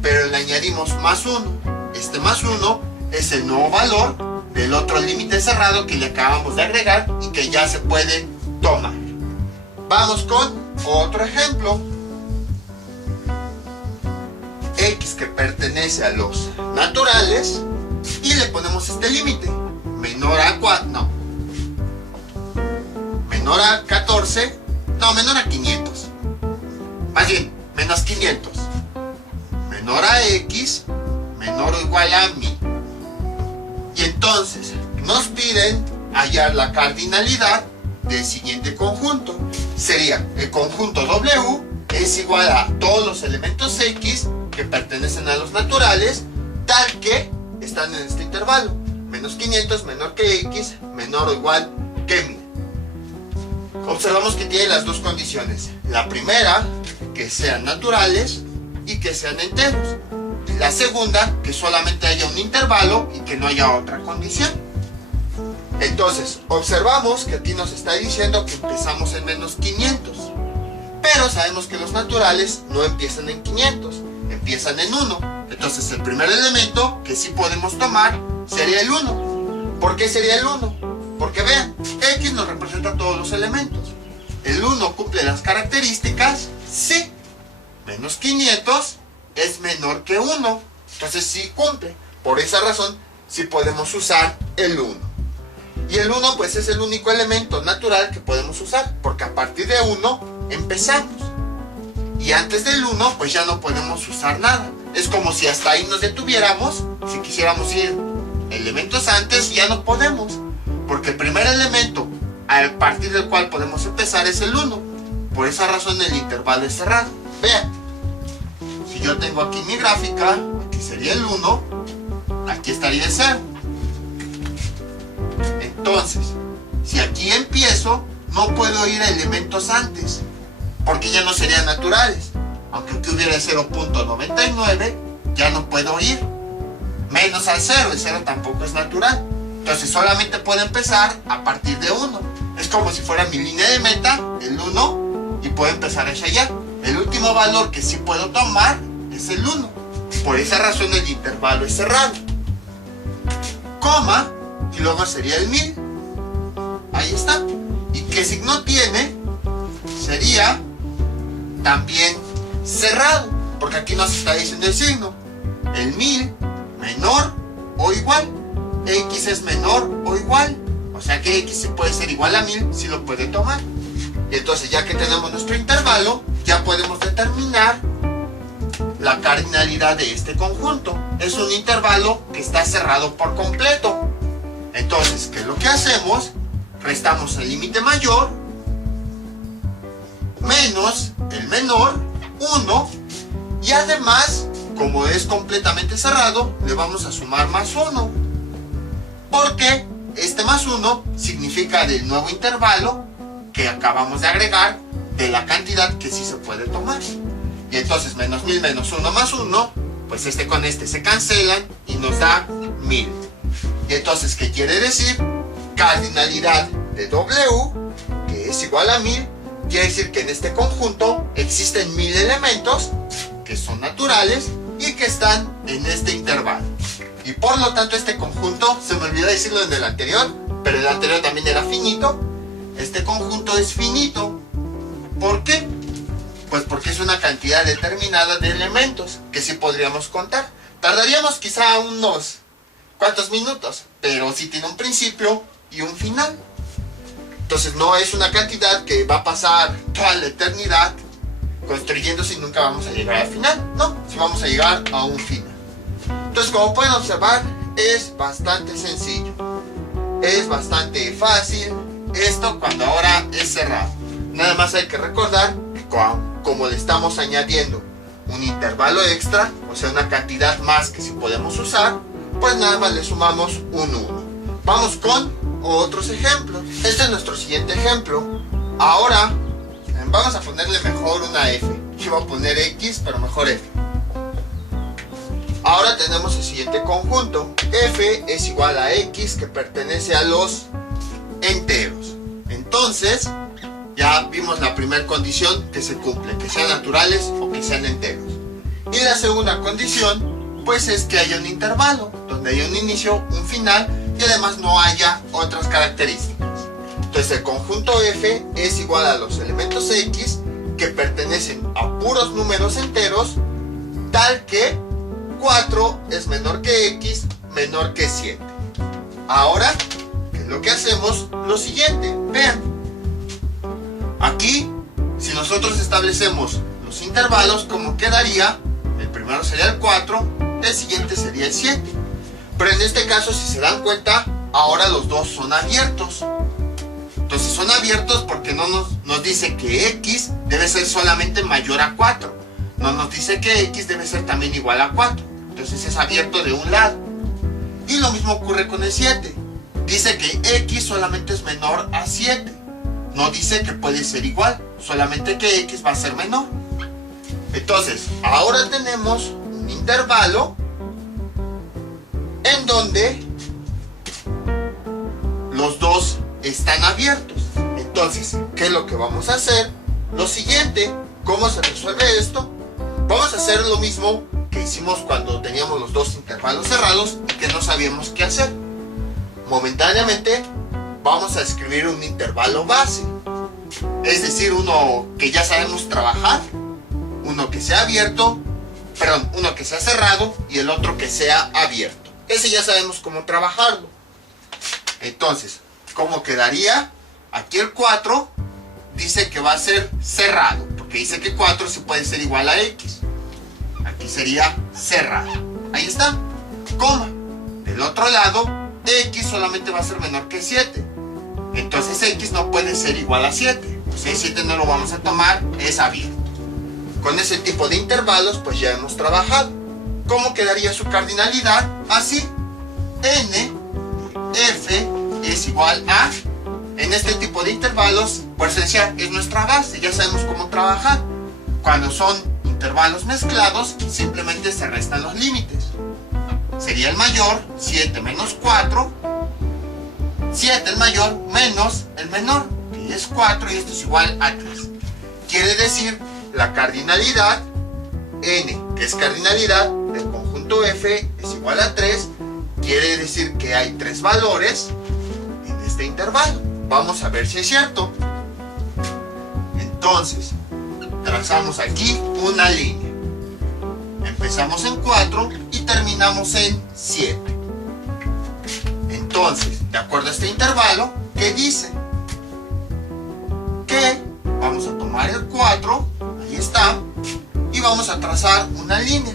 pero le añadimos más 1. Este más 1 es el nuevo valor del otro límite cerrado que le acabamos de agregar y que ya se puede tomar. Vamos con otro ejemplo. X que pertenece a los naturales y le ponemos este límite menor a 4, no, menor a 14, no, menor a 500, más bien, menos 500, menor a X, menor o igual a 1000. Y entonces, nos piden hallar la cardinalidad del siguiente conjunto. Sería el conjunto W es igual a todos los elementos X que pertenecen a los naturales, tal que están en este intervalo. Menos 500 menor que X menor o igual que 1000. Observamos que tiene las dos condiciones. La primera, que sean naturales y que sean enteros. La segunda, que solamente haya un intervalo y que no haya otra condición. Entonces, observamos que aquí nos está diciendo que empezamos en menos 500. Pero sabemos que los naturales no empiezan en 500, empiezan en 1. Entonces, el primer elemento que sí podemos tomar sería el 1. ¿Por qué sería el 1? Porque vean, X nos representa todos los elementos. El 1 cumple las características, sí. Menos 500 es menor que 1. Entonces sí cumple. Por esa razón sí podemos usar el 1. Y el 1 pues es el único elemento natural que podemos usar, porque a partir de 1 empezamos. Y antes del 1 pues ya no podemos usar nada. Es como si hasta ahí nos detuviéramos. Si quisiéramos ir elementos antes, ya no podemos. Porque el primer elemento a partir del cual podemos empezar es el 1. Por esa razón el intervalo es cerrado. Vean, si yo tengo aquí mi gráfica, aquí sería el 1, aquí estaría el 0. Entonces, si aquí empiezo, no puedo ir a elementos antes, porque ya no serían naturales. Aunque aquí hubiera el 0.99, ya no puedo ir. Menos al 0, el 0 tampoco es natural. Entonces solamente puedo empezar a partir de 1. Es como si fuera mi línea de meta, el 1, y puedo empezar hacia allá. El último valor que sí puedo tomar es el 1. Por esa razón el intervalo es cerrado. Coma, y luego sería el 1000. Ahí está. ¿Y qué signo tiene? Sería también cerrado, porque aquí nos está diciendo el signo. El 1000 menor o igual. X es menor o igual. O sea que X puede ser igual a 1000, si lo puede tomar. Y entonces ya que tenemos nuestro intervalo, ya podemos determinar la cardinalidad de este conjunto. Es un intervalo que está cerrado por completo. Entonces, ¿qué es lo que hacemos? Restamos el límite mayor menos el menor, 1, y además, como es completamente cerrado, le vamos a sumar más 1. Porque este más 1 significa del nuevo intervalo que acabamos de agregar de la cantidad que sí se puede tomar. Y entonces menos 1000 menos 1 más 1, pues este con este se cancelan y nos da 1000. Y entonces, ¿qué quiere decir? Cardinalidad de W, que es igual a 1000, quiere decir que en este conjunto existen 1000 elementos que son naturales y que están en este intervalo. Y por lo tanto este conjunto, se me olvidó decirlo en el anterior, pero el anterior también era finito. Este conjunto es finito. ¿Por qué? Pues porque es una cantidad determinada de elementos que sí podríamos contar. Tardaríamos quizá unos cuantos minutos, pero sí tiene un principio y un final. Entonces no es una cantidad que va a pasar toda la eternidad construyéndose y nunca vamos a llegar al final. No, sí vamos a llegar a un final. Entonces, como pueden observar, es bastante sencillo. Es bastante fácil esto cuando ahora es cerrado. Nada más hay que recordar que como le estamos añadiendo un intervalo extra, o sea una cantidad más que si podemos usar, pues nada más le sumamos un 1. Vamos con otros ejemplos. Este es nuestro siguiente ejemplo. Ahora vamos a ponerle mejor una F. Yo voy a poner X, pero mejor F. Ahora tenemos el siguiente conjunto. F es igual a X, que pertenece a los enteros. Entonces, ya vimos la primera condición que se cumple, que sean naturales o que sean enteros. Y la segunda condición, pues es que haya un intervalo, donde haya un inicio, un final, y además no haya otras características. Entonces el conjunto F es igual a los elementos X que pertenecen a puros números enteros, tal que 4 es menor que X, menor que 7. Ahora, ¿qué es lo que hacemos? Lo siguiente, vean. Aquí, si nosotros establecemos los intervalos, ¿cómo quedaría? El primero sería el 4, el siguiente sería el 7. Pero en este caso, si se dan cuenta, ahora los dos son abiertos. Entonces son abiertos porque no nos dice que x debe ser solamente mayor a 4. No nos dice que x debe ser también igual a 4. Entonces es abierto de un lado. Y lo mismo ocurre con el 7. Dice que x solamente es menor a 7. No dice que puede ser igual, solamente que x va a ser menor. Entonces, ahora tenemos un intervalo en donde los dos están abiertos. Entonces, ¿qué es lo que vamos a hacer? Lo siguiente, ¿cómo se resuelve esto? Vamos a hacer lo mismo que hicimos cuando teníamos los dos intervalos cerrados y que no sabíamos qué hacer. Momentáneamente vamos a escribir un intervalo base, es decir, uno que ya sabemos trabajar, uno que sea abierto, perdón, uno que sea cerrado y el otro que sea abierto. Ese ya sabemos cómo trabajarlo. Entonces, ¿cómo quedaría? Aquí el 4 dice que va a ser cerrado, porque dice que 4 sí puede ser igual a x. Aquí sería cerrado. Ahí está, coma. Del otro lado, x solamente va a ser menor que 7. Entonces x no puede ser igual a 7. O sea, 7 no lo vamos a tomar, es abierto. Con ese tipo de intervalos, pues ya hemos trabajado. ¿Cómo quedaría su cardinalidad? Así. N, F es igual a... En este tipo de intervalos, por esencia, es nuestra base. Ya sabemos cómo trabajar. Cuando son intervalos mezclados, simplemente se restan los límites. Sería el mayor, 7 menos 4. 7 el mayor menos el menor, que es 4, y esto es igual a 3. Quiere decir la cardinalidad n, que es cardinalidad del conjunto f, es igual a 3. Quiere decir que hay 3 valores en este intervalo. Vamos a ver si es cierto. Entonces, trazamos aquí una línea. Empezamos en 4 y terminamos en 7. Entonces, de acuerdo a este intervalo, ¿qué dice? Que vamos a tomar el 4, ahí está, y vamos a trazar una línea.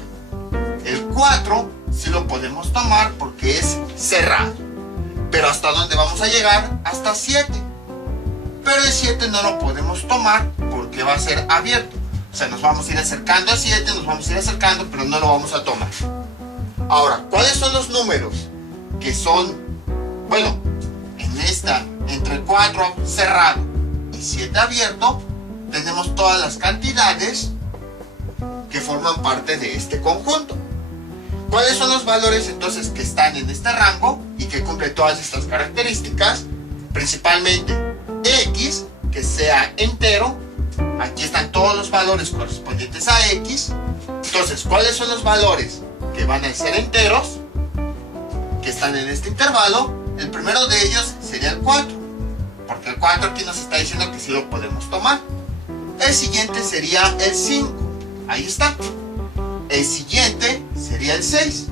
El 4 sí lo podemos tomar porque es cerrado. Pero ¿hasta dónde vamos a llegar? Hasta 7. Pero el 7 no lo podemos tomar porque va a ser abierto. O sea, nos vamos a ir acercando a 7, nos vamos a ir acercando, pero no lo vamos a tomar. Ahora, ¿cuáles son los números que son, bueno, en esta, entre 4 cerrado y 7 abierto, tenemos todas las cantidades que forman parte de este conjunto? ¿Cuáles son los valores entonces que están en este rango y que cumplen todas estas características? Principalmente x, que sea entero. Aquí están todos los valores correspondientes a x. Entonces, ¿cuáles son los valores que van a ser enteros, que están en este intervalo? El primero de ellos sería el 4, porque el 4 aquí nos está diciendo que sí lo podemos tomar. El siguiente sería el 5, ahí está. El siguiente sería el 6,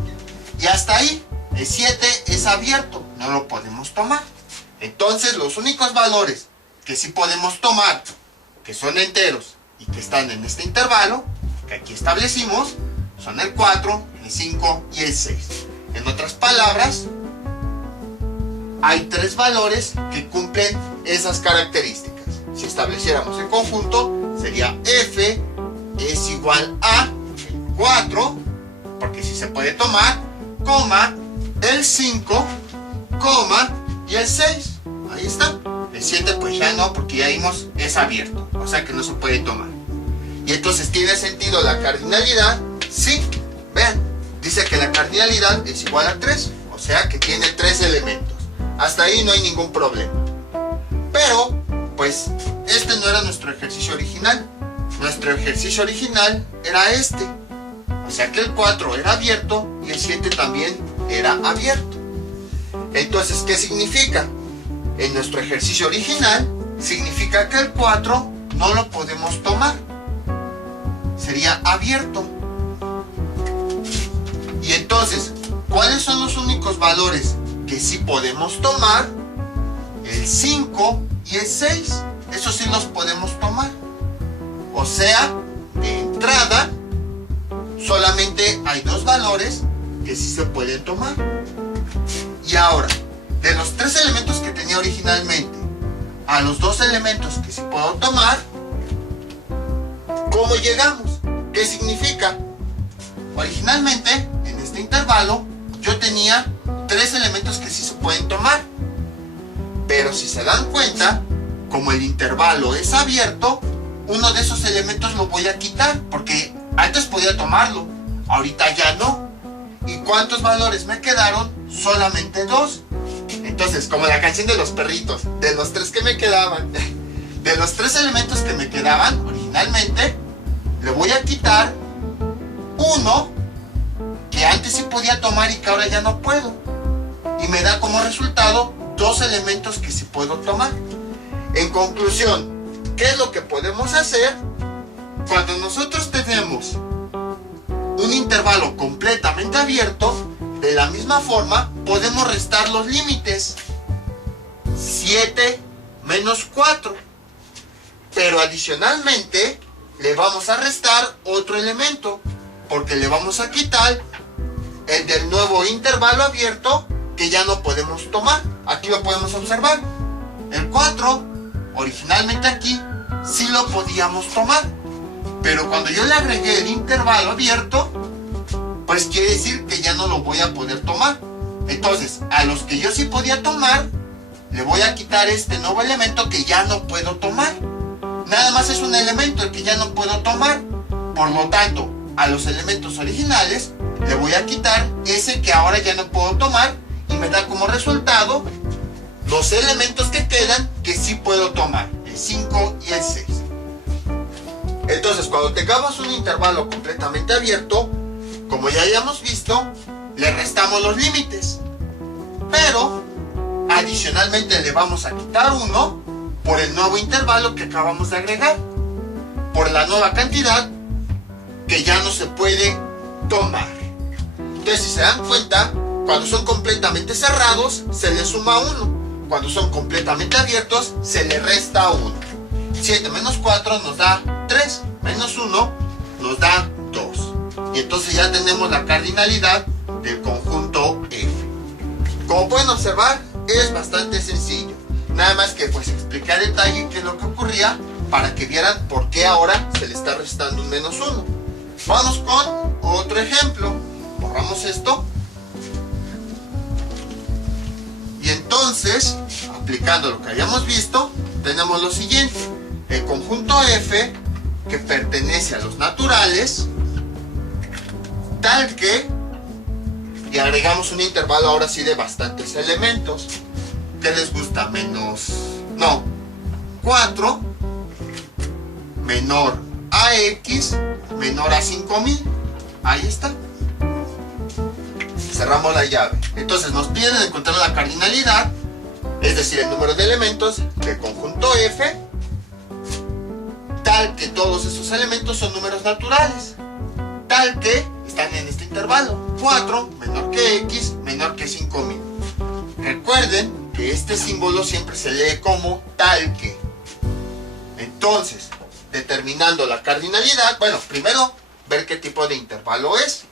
y hasta ahí. El 7 es abierto, no lo podemos tomar. Entonces, los únicos valores que sí podemos tomar, que son enteros y que están en este intervalo, que aquí establecimos, son el 4, el 5 y el 6. En otras palabras, hay 3 valores que cumplen esas características. Si estableciéramos el conjunto, sería f es igual a 4, porque sí se puede tomar, coma, el 5, coma, y el 6. Ahí está. El 7 pues ya no, porque ya vimos, es abierto, o sea que no se puede tomar. Y entonces, ¿tiene sentido la cardinalidad? Sí. Vean, dice que la cardinalidad es igual a 3, o sea que tiene 3 elementos. Hasta ahí no hay ningún problema. Pero, pues, este no era nuestro ejercicio original. Nuestro ejercicio original era este. O sea que el 4 era abierto y el 7 también era abierto. Entonces, ¿qué significa? En nuestro ejercicio original, significa que el 4 no lo podemos tomar. Sería abierto. Y entonces, ¿cuáles son los únicos valores que sí podemos tomar? El 5 y el 6. Esos sí los podemos tomar. O sea, de entrada, solamente hay 2 valores que sí se pueden tomar. Y ahora, de los 3 elementos que tenía originalmente a los 2 elementos que sí puedo tomar, ¿cómo llegamos? ¿Qué significa? Originalmente, en este intervalo, yo tenía 3 elementos que sí se pueden tomar. Pero si se dan cuenta, como el intervalo es abierto, uno de esos elementos lo voy a quitar, porque antes podía tomarlo, ahorita ya no. ¿Y cuántos valores me quedaron? Solamente 2. Entonces, como la canción de los perritos, de los 3 que me quedaban, de los 3 elementos que me quedaban originalmente, le voy a quitar uno que antes sí podía tomar y que ahora ya no puedo. Y me da como resultado 2 elementos que sí puedo tomar. En conclusión, ¿qué es lo que podemos hacer? Cuando nosotros tenemos un intervalo completamente abierto, de la misma forma podemos restar los límites. 7 menos 4. Pero adicionalmente le vamos a restar otro elemento, porque le vamos a quitar el del nuevo intervalo abierto que ya no podemos tomar. Aquí lo podemos observar. El 4, originalmente aquí, sí lo podíamos tomar. Pero cuando yo le agregué el intervalo abierto, pues quiere decir que ya no lo voy a poder tomar. Entonces, a los que yo sí podía tomar, le voy a quitar este nuevo elemento que ya no puedo tomar. Nada más es un elemento el que ya no puedo tomar. Por lo tanto, a los elementos originales le voy a quitar ese que ahora ya no puedo tomar, y me da como resultado los elementos que quedan que sí puedo tomar, el 5 y el 6. Entonces, cuando tengamos un intervalo completamente abierto, como ya hayamos visto, le restamos los límites. Pero, adicionalmente le vamos a quitar uno por el nuevo intervalo que acabamos de agregar, por la nueva cantidad que ya no se puede tomar. Entonces, si se dan cuenta, cuando son completamente cerrados, se le suma 1. Cuando son completamente abiertos, se le resta 1. 7 menos 4 nos da 3, menos 1 nos da 2. Y entonces ya tenemos la cardinalidad del conjunto F. Como pueden observar, es bastante sencillo. Nada más que pues expliqué a detalle qué es lo que ocurría para que vieran por qué ahora se le está restando un menos 1. Vamos con otro ejemplo. Borramos esto. Y entonces, aplicando lo que habíamos visto, tenemos lo siguiente. El conjunto F, que pertenece a los naturales, tal que, y agregamos un intervalo ahora sí de bastantes elementos. ¿Qué les gusta? 4 menor a x menor a 5000. Ahí está. Cerramos la llave. Entonces nos piden encontrar la cardinalidad, es decir, el número de elementos del conjunto F, tal que todos esos elementos son números naturales, tal que están en este intervalo. 4 menor que x menor que 5000. Recuerden que este símbolo siempre se lee como tal que. Entonces, determinando la cardinalidad, bueno, primero ver qué tipo de intervalo es.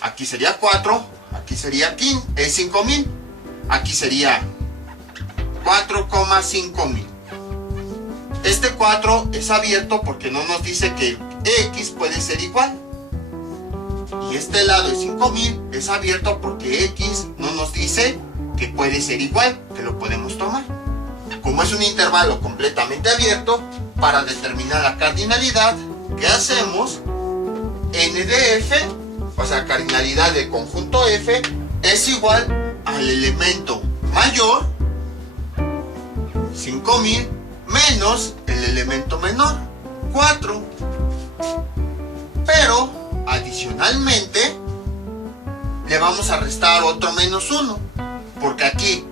Aquí sería 4, aquí sería 5000, aquí sería 4,5000. Este 4 es abierto porque no nos dice que x puede ser igual. Y este lado de 5000 es abierto porque x no nos dice que puede ser igual, que lo podemos tomar. Como es un intervalo completamente abierto, para determinar la cardinalidad, ¿qué hacemos? N de f, o sea, cardinalidad del conjunto F, es igual al elemento mayor, 5000, menos el elemento menor, 4. Pero, adicionalmente, le vamos a restar otro menos 1, porque aquí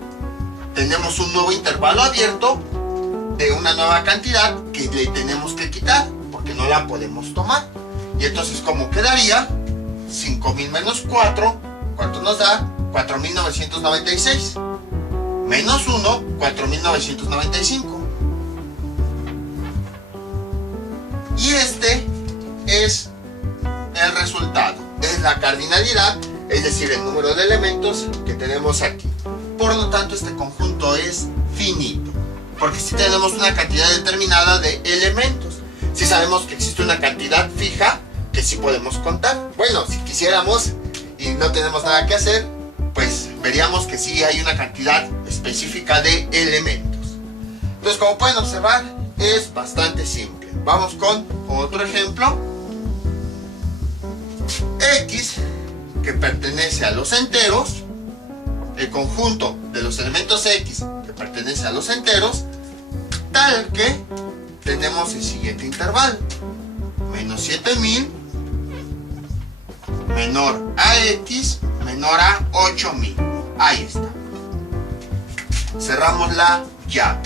tenemos un nuevo intervalo abierto de una nueva cantidad que le tenemos que quitar, porque no la podemos tomar. Y entonces, ¿cómo quedaría? 5000 menos 4, ¿cuánto nos da? 4996. Menos 1, 4995. Y este es el resultado. Es la cardinalidad, es decir, el número de elementos que tenemos aquí. por lo tanto este conjunto es finito. Porque si tenemos una cantidad determinada de elementos. Si sabemos que existe una cantidad fija que sí podemos contar. Bueno, si quisiéramos y no tenemos nada que hacer, pues veríamos que sí hay una cantidad específica de elementos. Entonces, como pueden observar, es bastante simple. Vamos con otro ejemplo. X, que pertenece a los enteros, el conjunto de los elementos X que pertenece a los enteros, tal que tenemos el siguiente intervalo: menos 7000 menor a X menor a 8000. Ahí está. Cerramos la llave.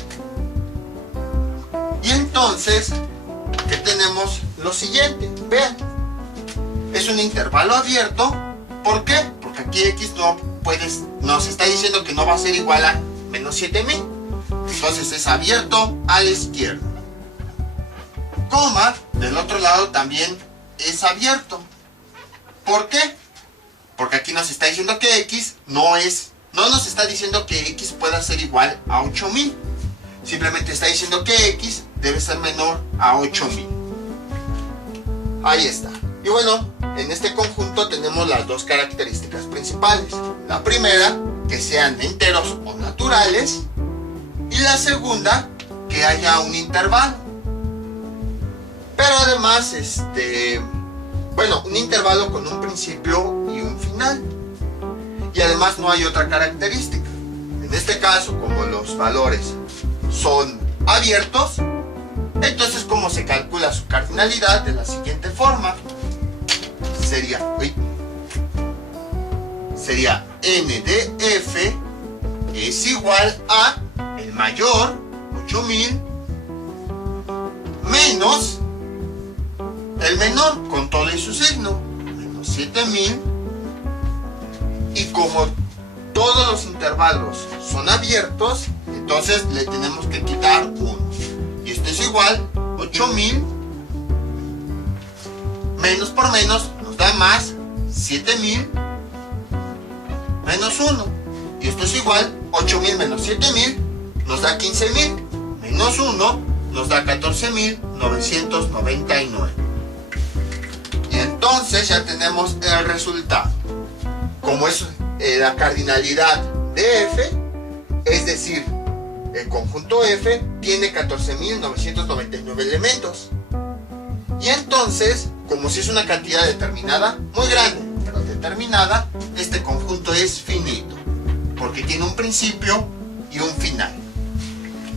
Y entonces, ¿qué tenemos? Lo siguiente, vean. Es un intervalo abierto. ¿Por qué? Porque aquí X nos está diciendo que no va a ser igual a menos 7000. Entonces es abierto a la izquierda. Coma, del otro lado también es abierto. ¿Por qué? Porque aquí nos está diciendo que X no nos está diciendo que X pueda ser igual a 8000. Simplemente está diciendo que X debe ser menor a 8000. Ahí está. Y bueno, en este conjunto tenemos las dos características principales. La primera, que sean enteros o naturales. Y la segunda, que haya un intervalo. Pero además, un intervalo con un principio y un final. Y además no hay otra característica. En este caso, como los valores son abiertos, entonces como se calcula su cardinalidad de la siguiente forma. Sería n de f es igual a el mayor, 8000, menos el menor con todo y su signo, menos 7000. Y como todos los intervalos son abiertos, entonces le tenemos que quitar 1. Y esto es igual, 8000 menos por menos nos da más 7000 menos 1. Y esto es igual, 8000 menos 7000 nos da 15000 menos 1 nos da 14999. Y entonces ya tenemos el resultado. Como es la cardinalidad de f, es decir, el conjunto F tiene 14999 elementos. Y entonces, como si es una cantidad determinada, muy grande, pero determinada, este conjunto es finito, porque tiene un principio y un final.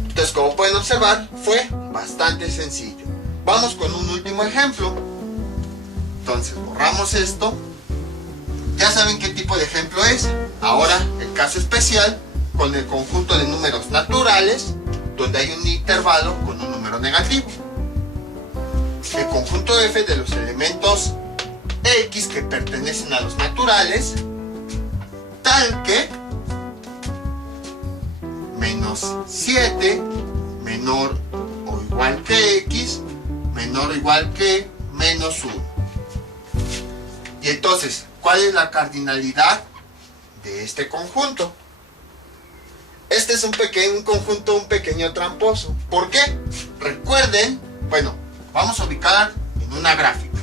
Entonces, como pueden observar, fue bastante sencillo. Vamos con un último ejemplo. Entonces, borramos esto. Ya saben qué tipo de ejemplo es. Ahora, el caso especial con el conjunto de números naturales, donde hay un intervalo con un número negativo. El conjunto F de los elementos X que pertenecen a los naturales, tal que menos 7 menor o igual que X menor o igual que menos 1. Y entonces, ¿cuál es la cardinalidad de este conjunto? Este es un conjunto un pequeño tramposo. ¿Por qué? Recuerden, vamos a ubicar en una gráfica.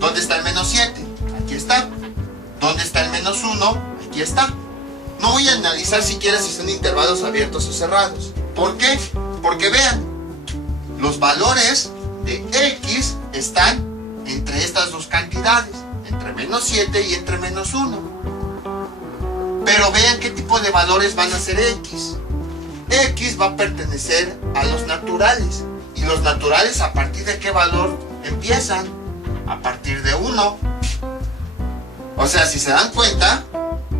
¿Dónde está el menos 7? Aquí está. ¿Dónde está el menos 1? Aquí está. No voy a analizar siquiera si son intervalos abiertos o cerrados. ¿Por qué? Porque vean, los valores de X están entre estas dos cantidades, entre menos 7 y entre menos 1. Pero vean qué tipo de valores van a ser X. X va a pertenecer a los naturales. ¿Y los naturales a partir de qué valor empiezan? A partir de 1. O sea, si se dan cuenta,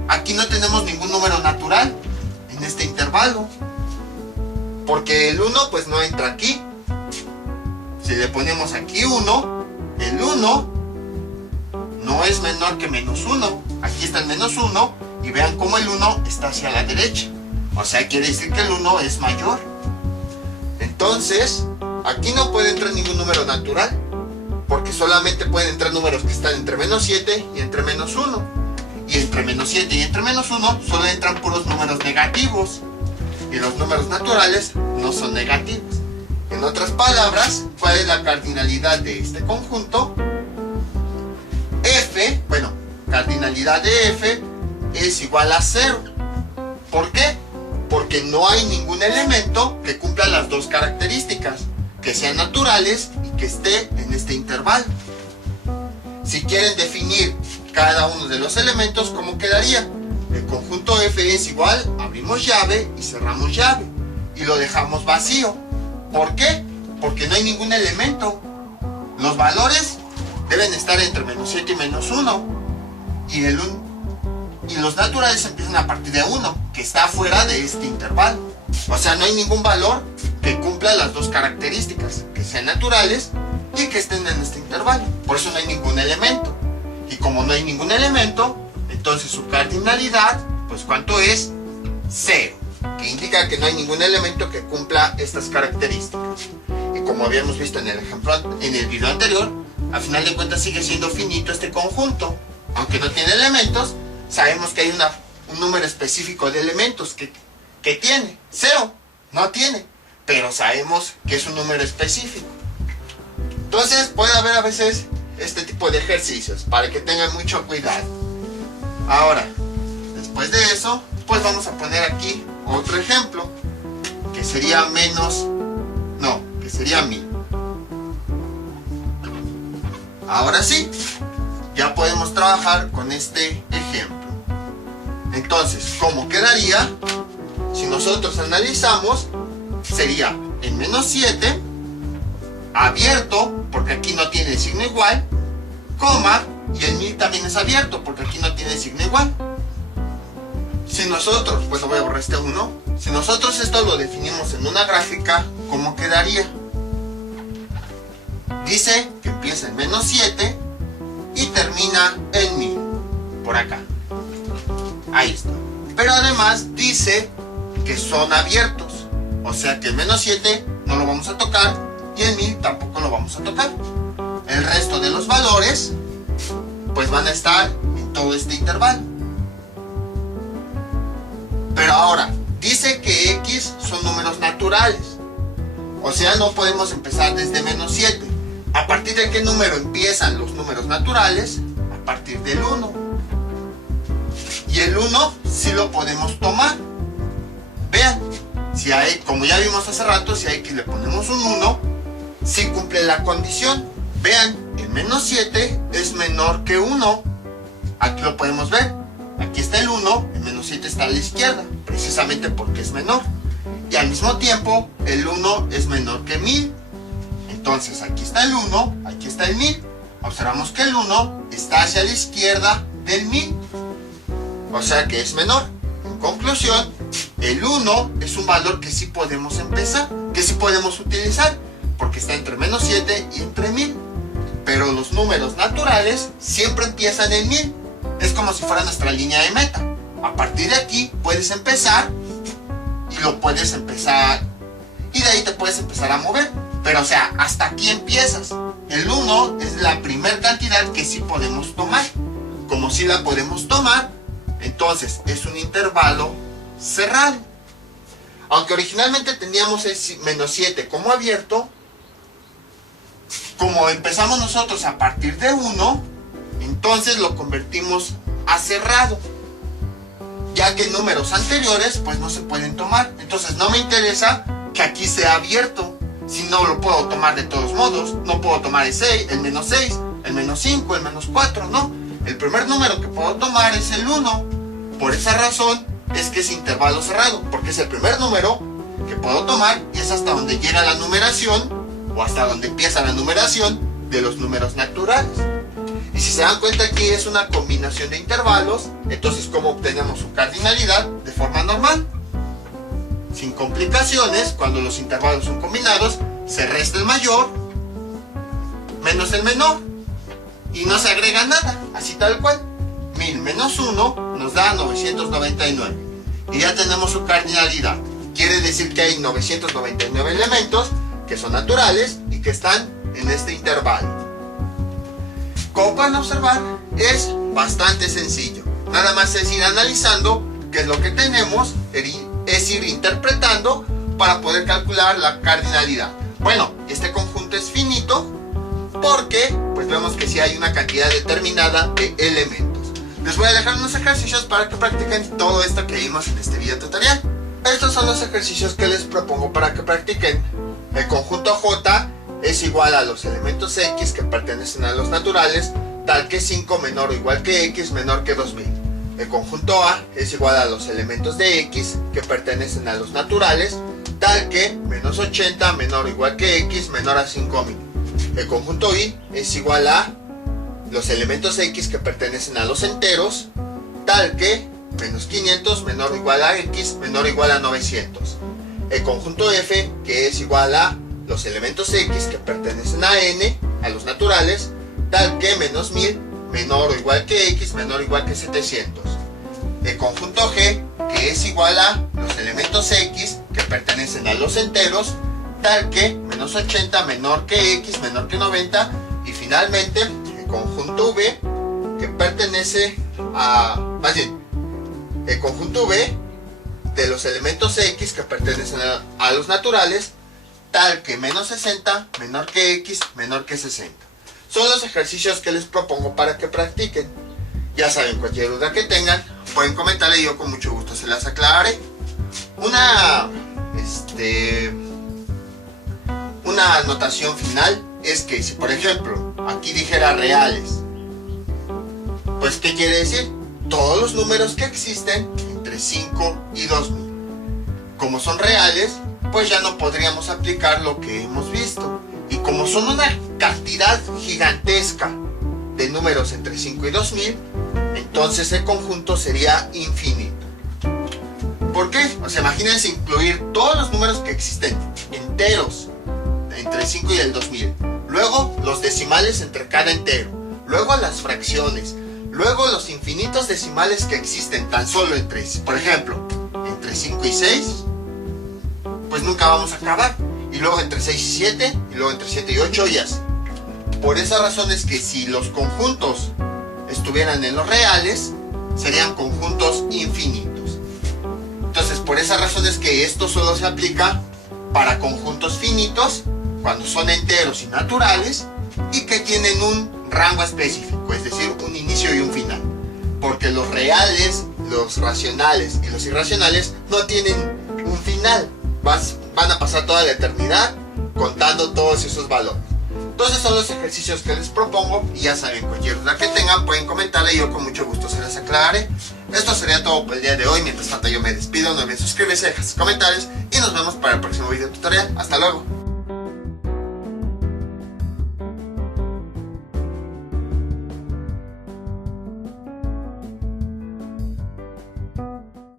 aquí no tenemos ningún número natural en este intervalo. Porque el 1 pues no entra aquí. Si le ponemos aquí 1, el 1 no es menor que menos 1. Aquí está el menos 1. Y vean cómo el 1 está hacia la derecha. O sea, quiere decir que el 1 es mayor. Entonces, aquí no puede entrar ningún número natural, porque solamente pueden entrar números que están entre menos 7 y entre menos 1. y entre menos 7 y entre menos 1 solo entran puros números negativos. Y los números naturales no son negativos. En otras palabras, ¿cuál es la cardinalidad de este conjunto? F, bueno, cardinalidad de F es igual a 0. ¿Por qué? Porque no hay ningún elemento que cumpla las dos características, que sean naturales y que esté en este intervalo. Si quieren definir cada uno de los elementos, ¿cómo quedaría? El conjunto F es igual, abrimos llave y cerramos llave, y lo dejamos vacío. ¿Por qué? Porque no hay ningún elemento. Los valores deben estar entre menos 7 y menos 1, y los naturales empiezan a partir de 1, que está fuera de este intervalo. O sea, no hay ningún valor que cumpla las dos características, que sean naturales y que estén en este intervalo. Por eso no hay ningún elemento. Y como no hay ningún elemento, entonces su cardinalidad, pues ¿cuánto es? 0, que indica que no hay ningún elemento que cumpla estas características. Y como habíamos visto en el ejemplo, en el video anterior, al final de cuentas sigue siendo finito este conjunto. Aunque no tiene elementos, sabemos que hay un número específico de elementos que tiene. 0 no tiene, pero sabemos que es un número específico. Entonces puede haber a veces este tipo de ejercicios para que tengan mucho cuidado. Ahora, después de eso, pues vamos a poner aquí otro ejemplo, que sería que sería 1000. Ahora sí, ya podemos trabajar con este ejemplo. Entonces, ¿cómo quedaría? Si nosotros analizamos, sería en menos 7, abierto, porque aquí no tiene signo igual, coma, y el 1000 también es abierto, porque aquí no tiene signo igual. Si nosotros, pues voy a borrar este 1, si nosotros esto lo definimos en una gráfica, ¿cómo quedaría? Dice que empieza en menos 7 y termina en 1000, por acá. Ahí está. Pero además dice que son abiertos, o sea que el menos 7 no lo vamos a tocar y el 1000 tampoco lo vamos a tocar. El resto de los valores pues van a estar en todo este intervalo. Pero ahora, dice que X son números naturales, o sea no podemos empezar desde menos 7. ¿A partir de qué número empiezan los números naturales? A partir del 1. Y el 1 sí lo podemos tomar. Vean, si a X, como ya vimos hace rato, si a X le ponemos un 1, sí cumple la condición. Vean, el menos 7 es menor que 1. Aquí lo podemos ver. Aquí está el 1, el menos 7 está a la izquierda, precisamente porque es menor. Y al mismo tiempo, el 1 es menor que 1000. Entonces, aquí está el 1, aquí está el 1000. Observamos que el 1 está hacia la izquierda del 1000. O sea que es menor. En conclusión, el 1 es un valor que sí podemos empezar, que sí podemos utilizar, porque está entre menos 7 y entre 1000. Pero los números naturales siempre empiezan en 1000. Es como si fuera nuestra línea de meta. A partir de aquí puedes empezar y lo puedes empezar, y de ahí te puedes empezar a mover. Pero o sea, hasta aquí empiezas. El 1 es la primer cantidad que sí podemos tomar. Como sí la podemos tomar, entonces es un intervalo cerrado. Aunque originalmente teníamos el menos 7 como abierto, como empezamos nosotros a partir de 1, entonces lo convertimos a cerrado, ya que números anteriores pues no se pueden tomar. Entonces no me interesa que aquí sea abierto, si no lo puedo tomar de todos modos. No puedo tomar el 6, el menos 6, el menos 5, el menos 4, no. El primer número que puedo tomar es el 1. Por esa razón es que es intervalo cerrado, porque es el primer número que puedo tomar y es hasta donde llega la numeración, o hasta donde empieza la numeración de los números naturales. Y si se dan cuenta, aquí es una combinación de intervalos. Entonces, ¿cómo obtenemos su cardinalidad? De forma normal, sin complicaciones. Cuando los intervalos son combinados, se resta el mayor menos el menor y no se agrega nada, así tal cual. 1000 menos 1 nos da 999 y ya tenemos su cardinalidad. Quiere decir que hay 999 elementos que son naturales y que están en este intervalo. Como pueden observar, es bastante sencillo. Nada más es ir analizando qué es lo que tenemos, es ir interpretando para poder calcular la cardinalidad. Bueno, este conjunto es finito porque pues vemos que sí hay una cantidad determinada de elementos. Les voy a dejar unos ejercicios para que practiquen todo esto que vimos en este video tutorial. Estos son los ejercicios que les propongo para que practiquen. El conjunto J es igual a los elementos X que pertenecen a los naturales, tal que 5 menor o igual que X menor que 2000. El conjunto A es igual a los elementos de X que pertenecen a los naturales, tal que menos 80 menor o igual que X menor a 5000. El conjunto Y es igual a los elementos X que pertenecen a los enteros, tal que menos 500 menor o igual a X menor o igual a 900. El conjunto F, que es igual a los elementos X que pertenecen a N, a los naturales, tal que menos 1000 menor o igual que X menor o igual que 700. El conjunto G, que es igual a los elementos X que pertenecen a los enteros, tal que menos 80 menor que X menor que 90. Y finalmente el conjunto V, que pertenece a, más bien, el conjunto V de los elementos X que pertenecen a los naturales, tal que menos 60 menor que X menor que 60. Son los ejercicios que les propongo para que practiquen. Ya saben, cualquier duda que tengan pueden comentarle y yo con mucho gusto se las aclararé. Una anotación final es que si por ejemplo aquí dijera reales, pues ¿qué quiere decir? Todos los números que existen entre 5 y 2000. Como son reales, pues ya no podríamos aplicar lo que hemos visto. Y como son una cantidad gigantesca de números entre 5 y 2000, entonces el conjunto sería infinito. ¿Por qué? O sea, imagínense incluir todos los números que existen enteros entre el 5 y el 2000. Luego los decimales entre cada entero. Luego las fracciones. Luego los infinitos decimales que existen tan solo entre, por ejemplo, entre 5 y 6, pues nunca vamos a acabar. Y luego entre 6 y 7, y luego entre 7 y 8 y así. Por esa razón es que si los conjuntos estuvieran en los reales, serían conjuntos infinitos. Entonces, por esa razón es que esto solo se aplica para conjuntos finitos, cuando son enteros y naturales, y que tienen un rango específico, es decir, un inicio y un final. Porque los reales, los racionales y los irracionales no tienen un final. Van a pasar toda la eternidad contando todos esos valores. Entonces son los ejercicios que les propongo y ya saben, cualquier duda que tengan pueden comentarle y yo con mucho gusto se las aclararé. Esto sería todo por el día de hoy. Mientras tanto yo me despido, no olviden suscribirse, dejar sus comentarios y nos vemos para el próximo video tutorial. Hasta luego.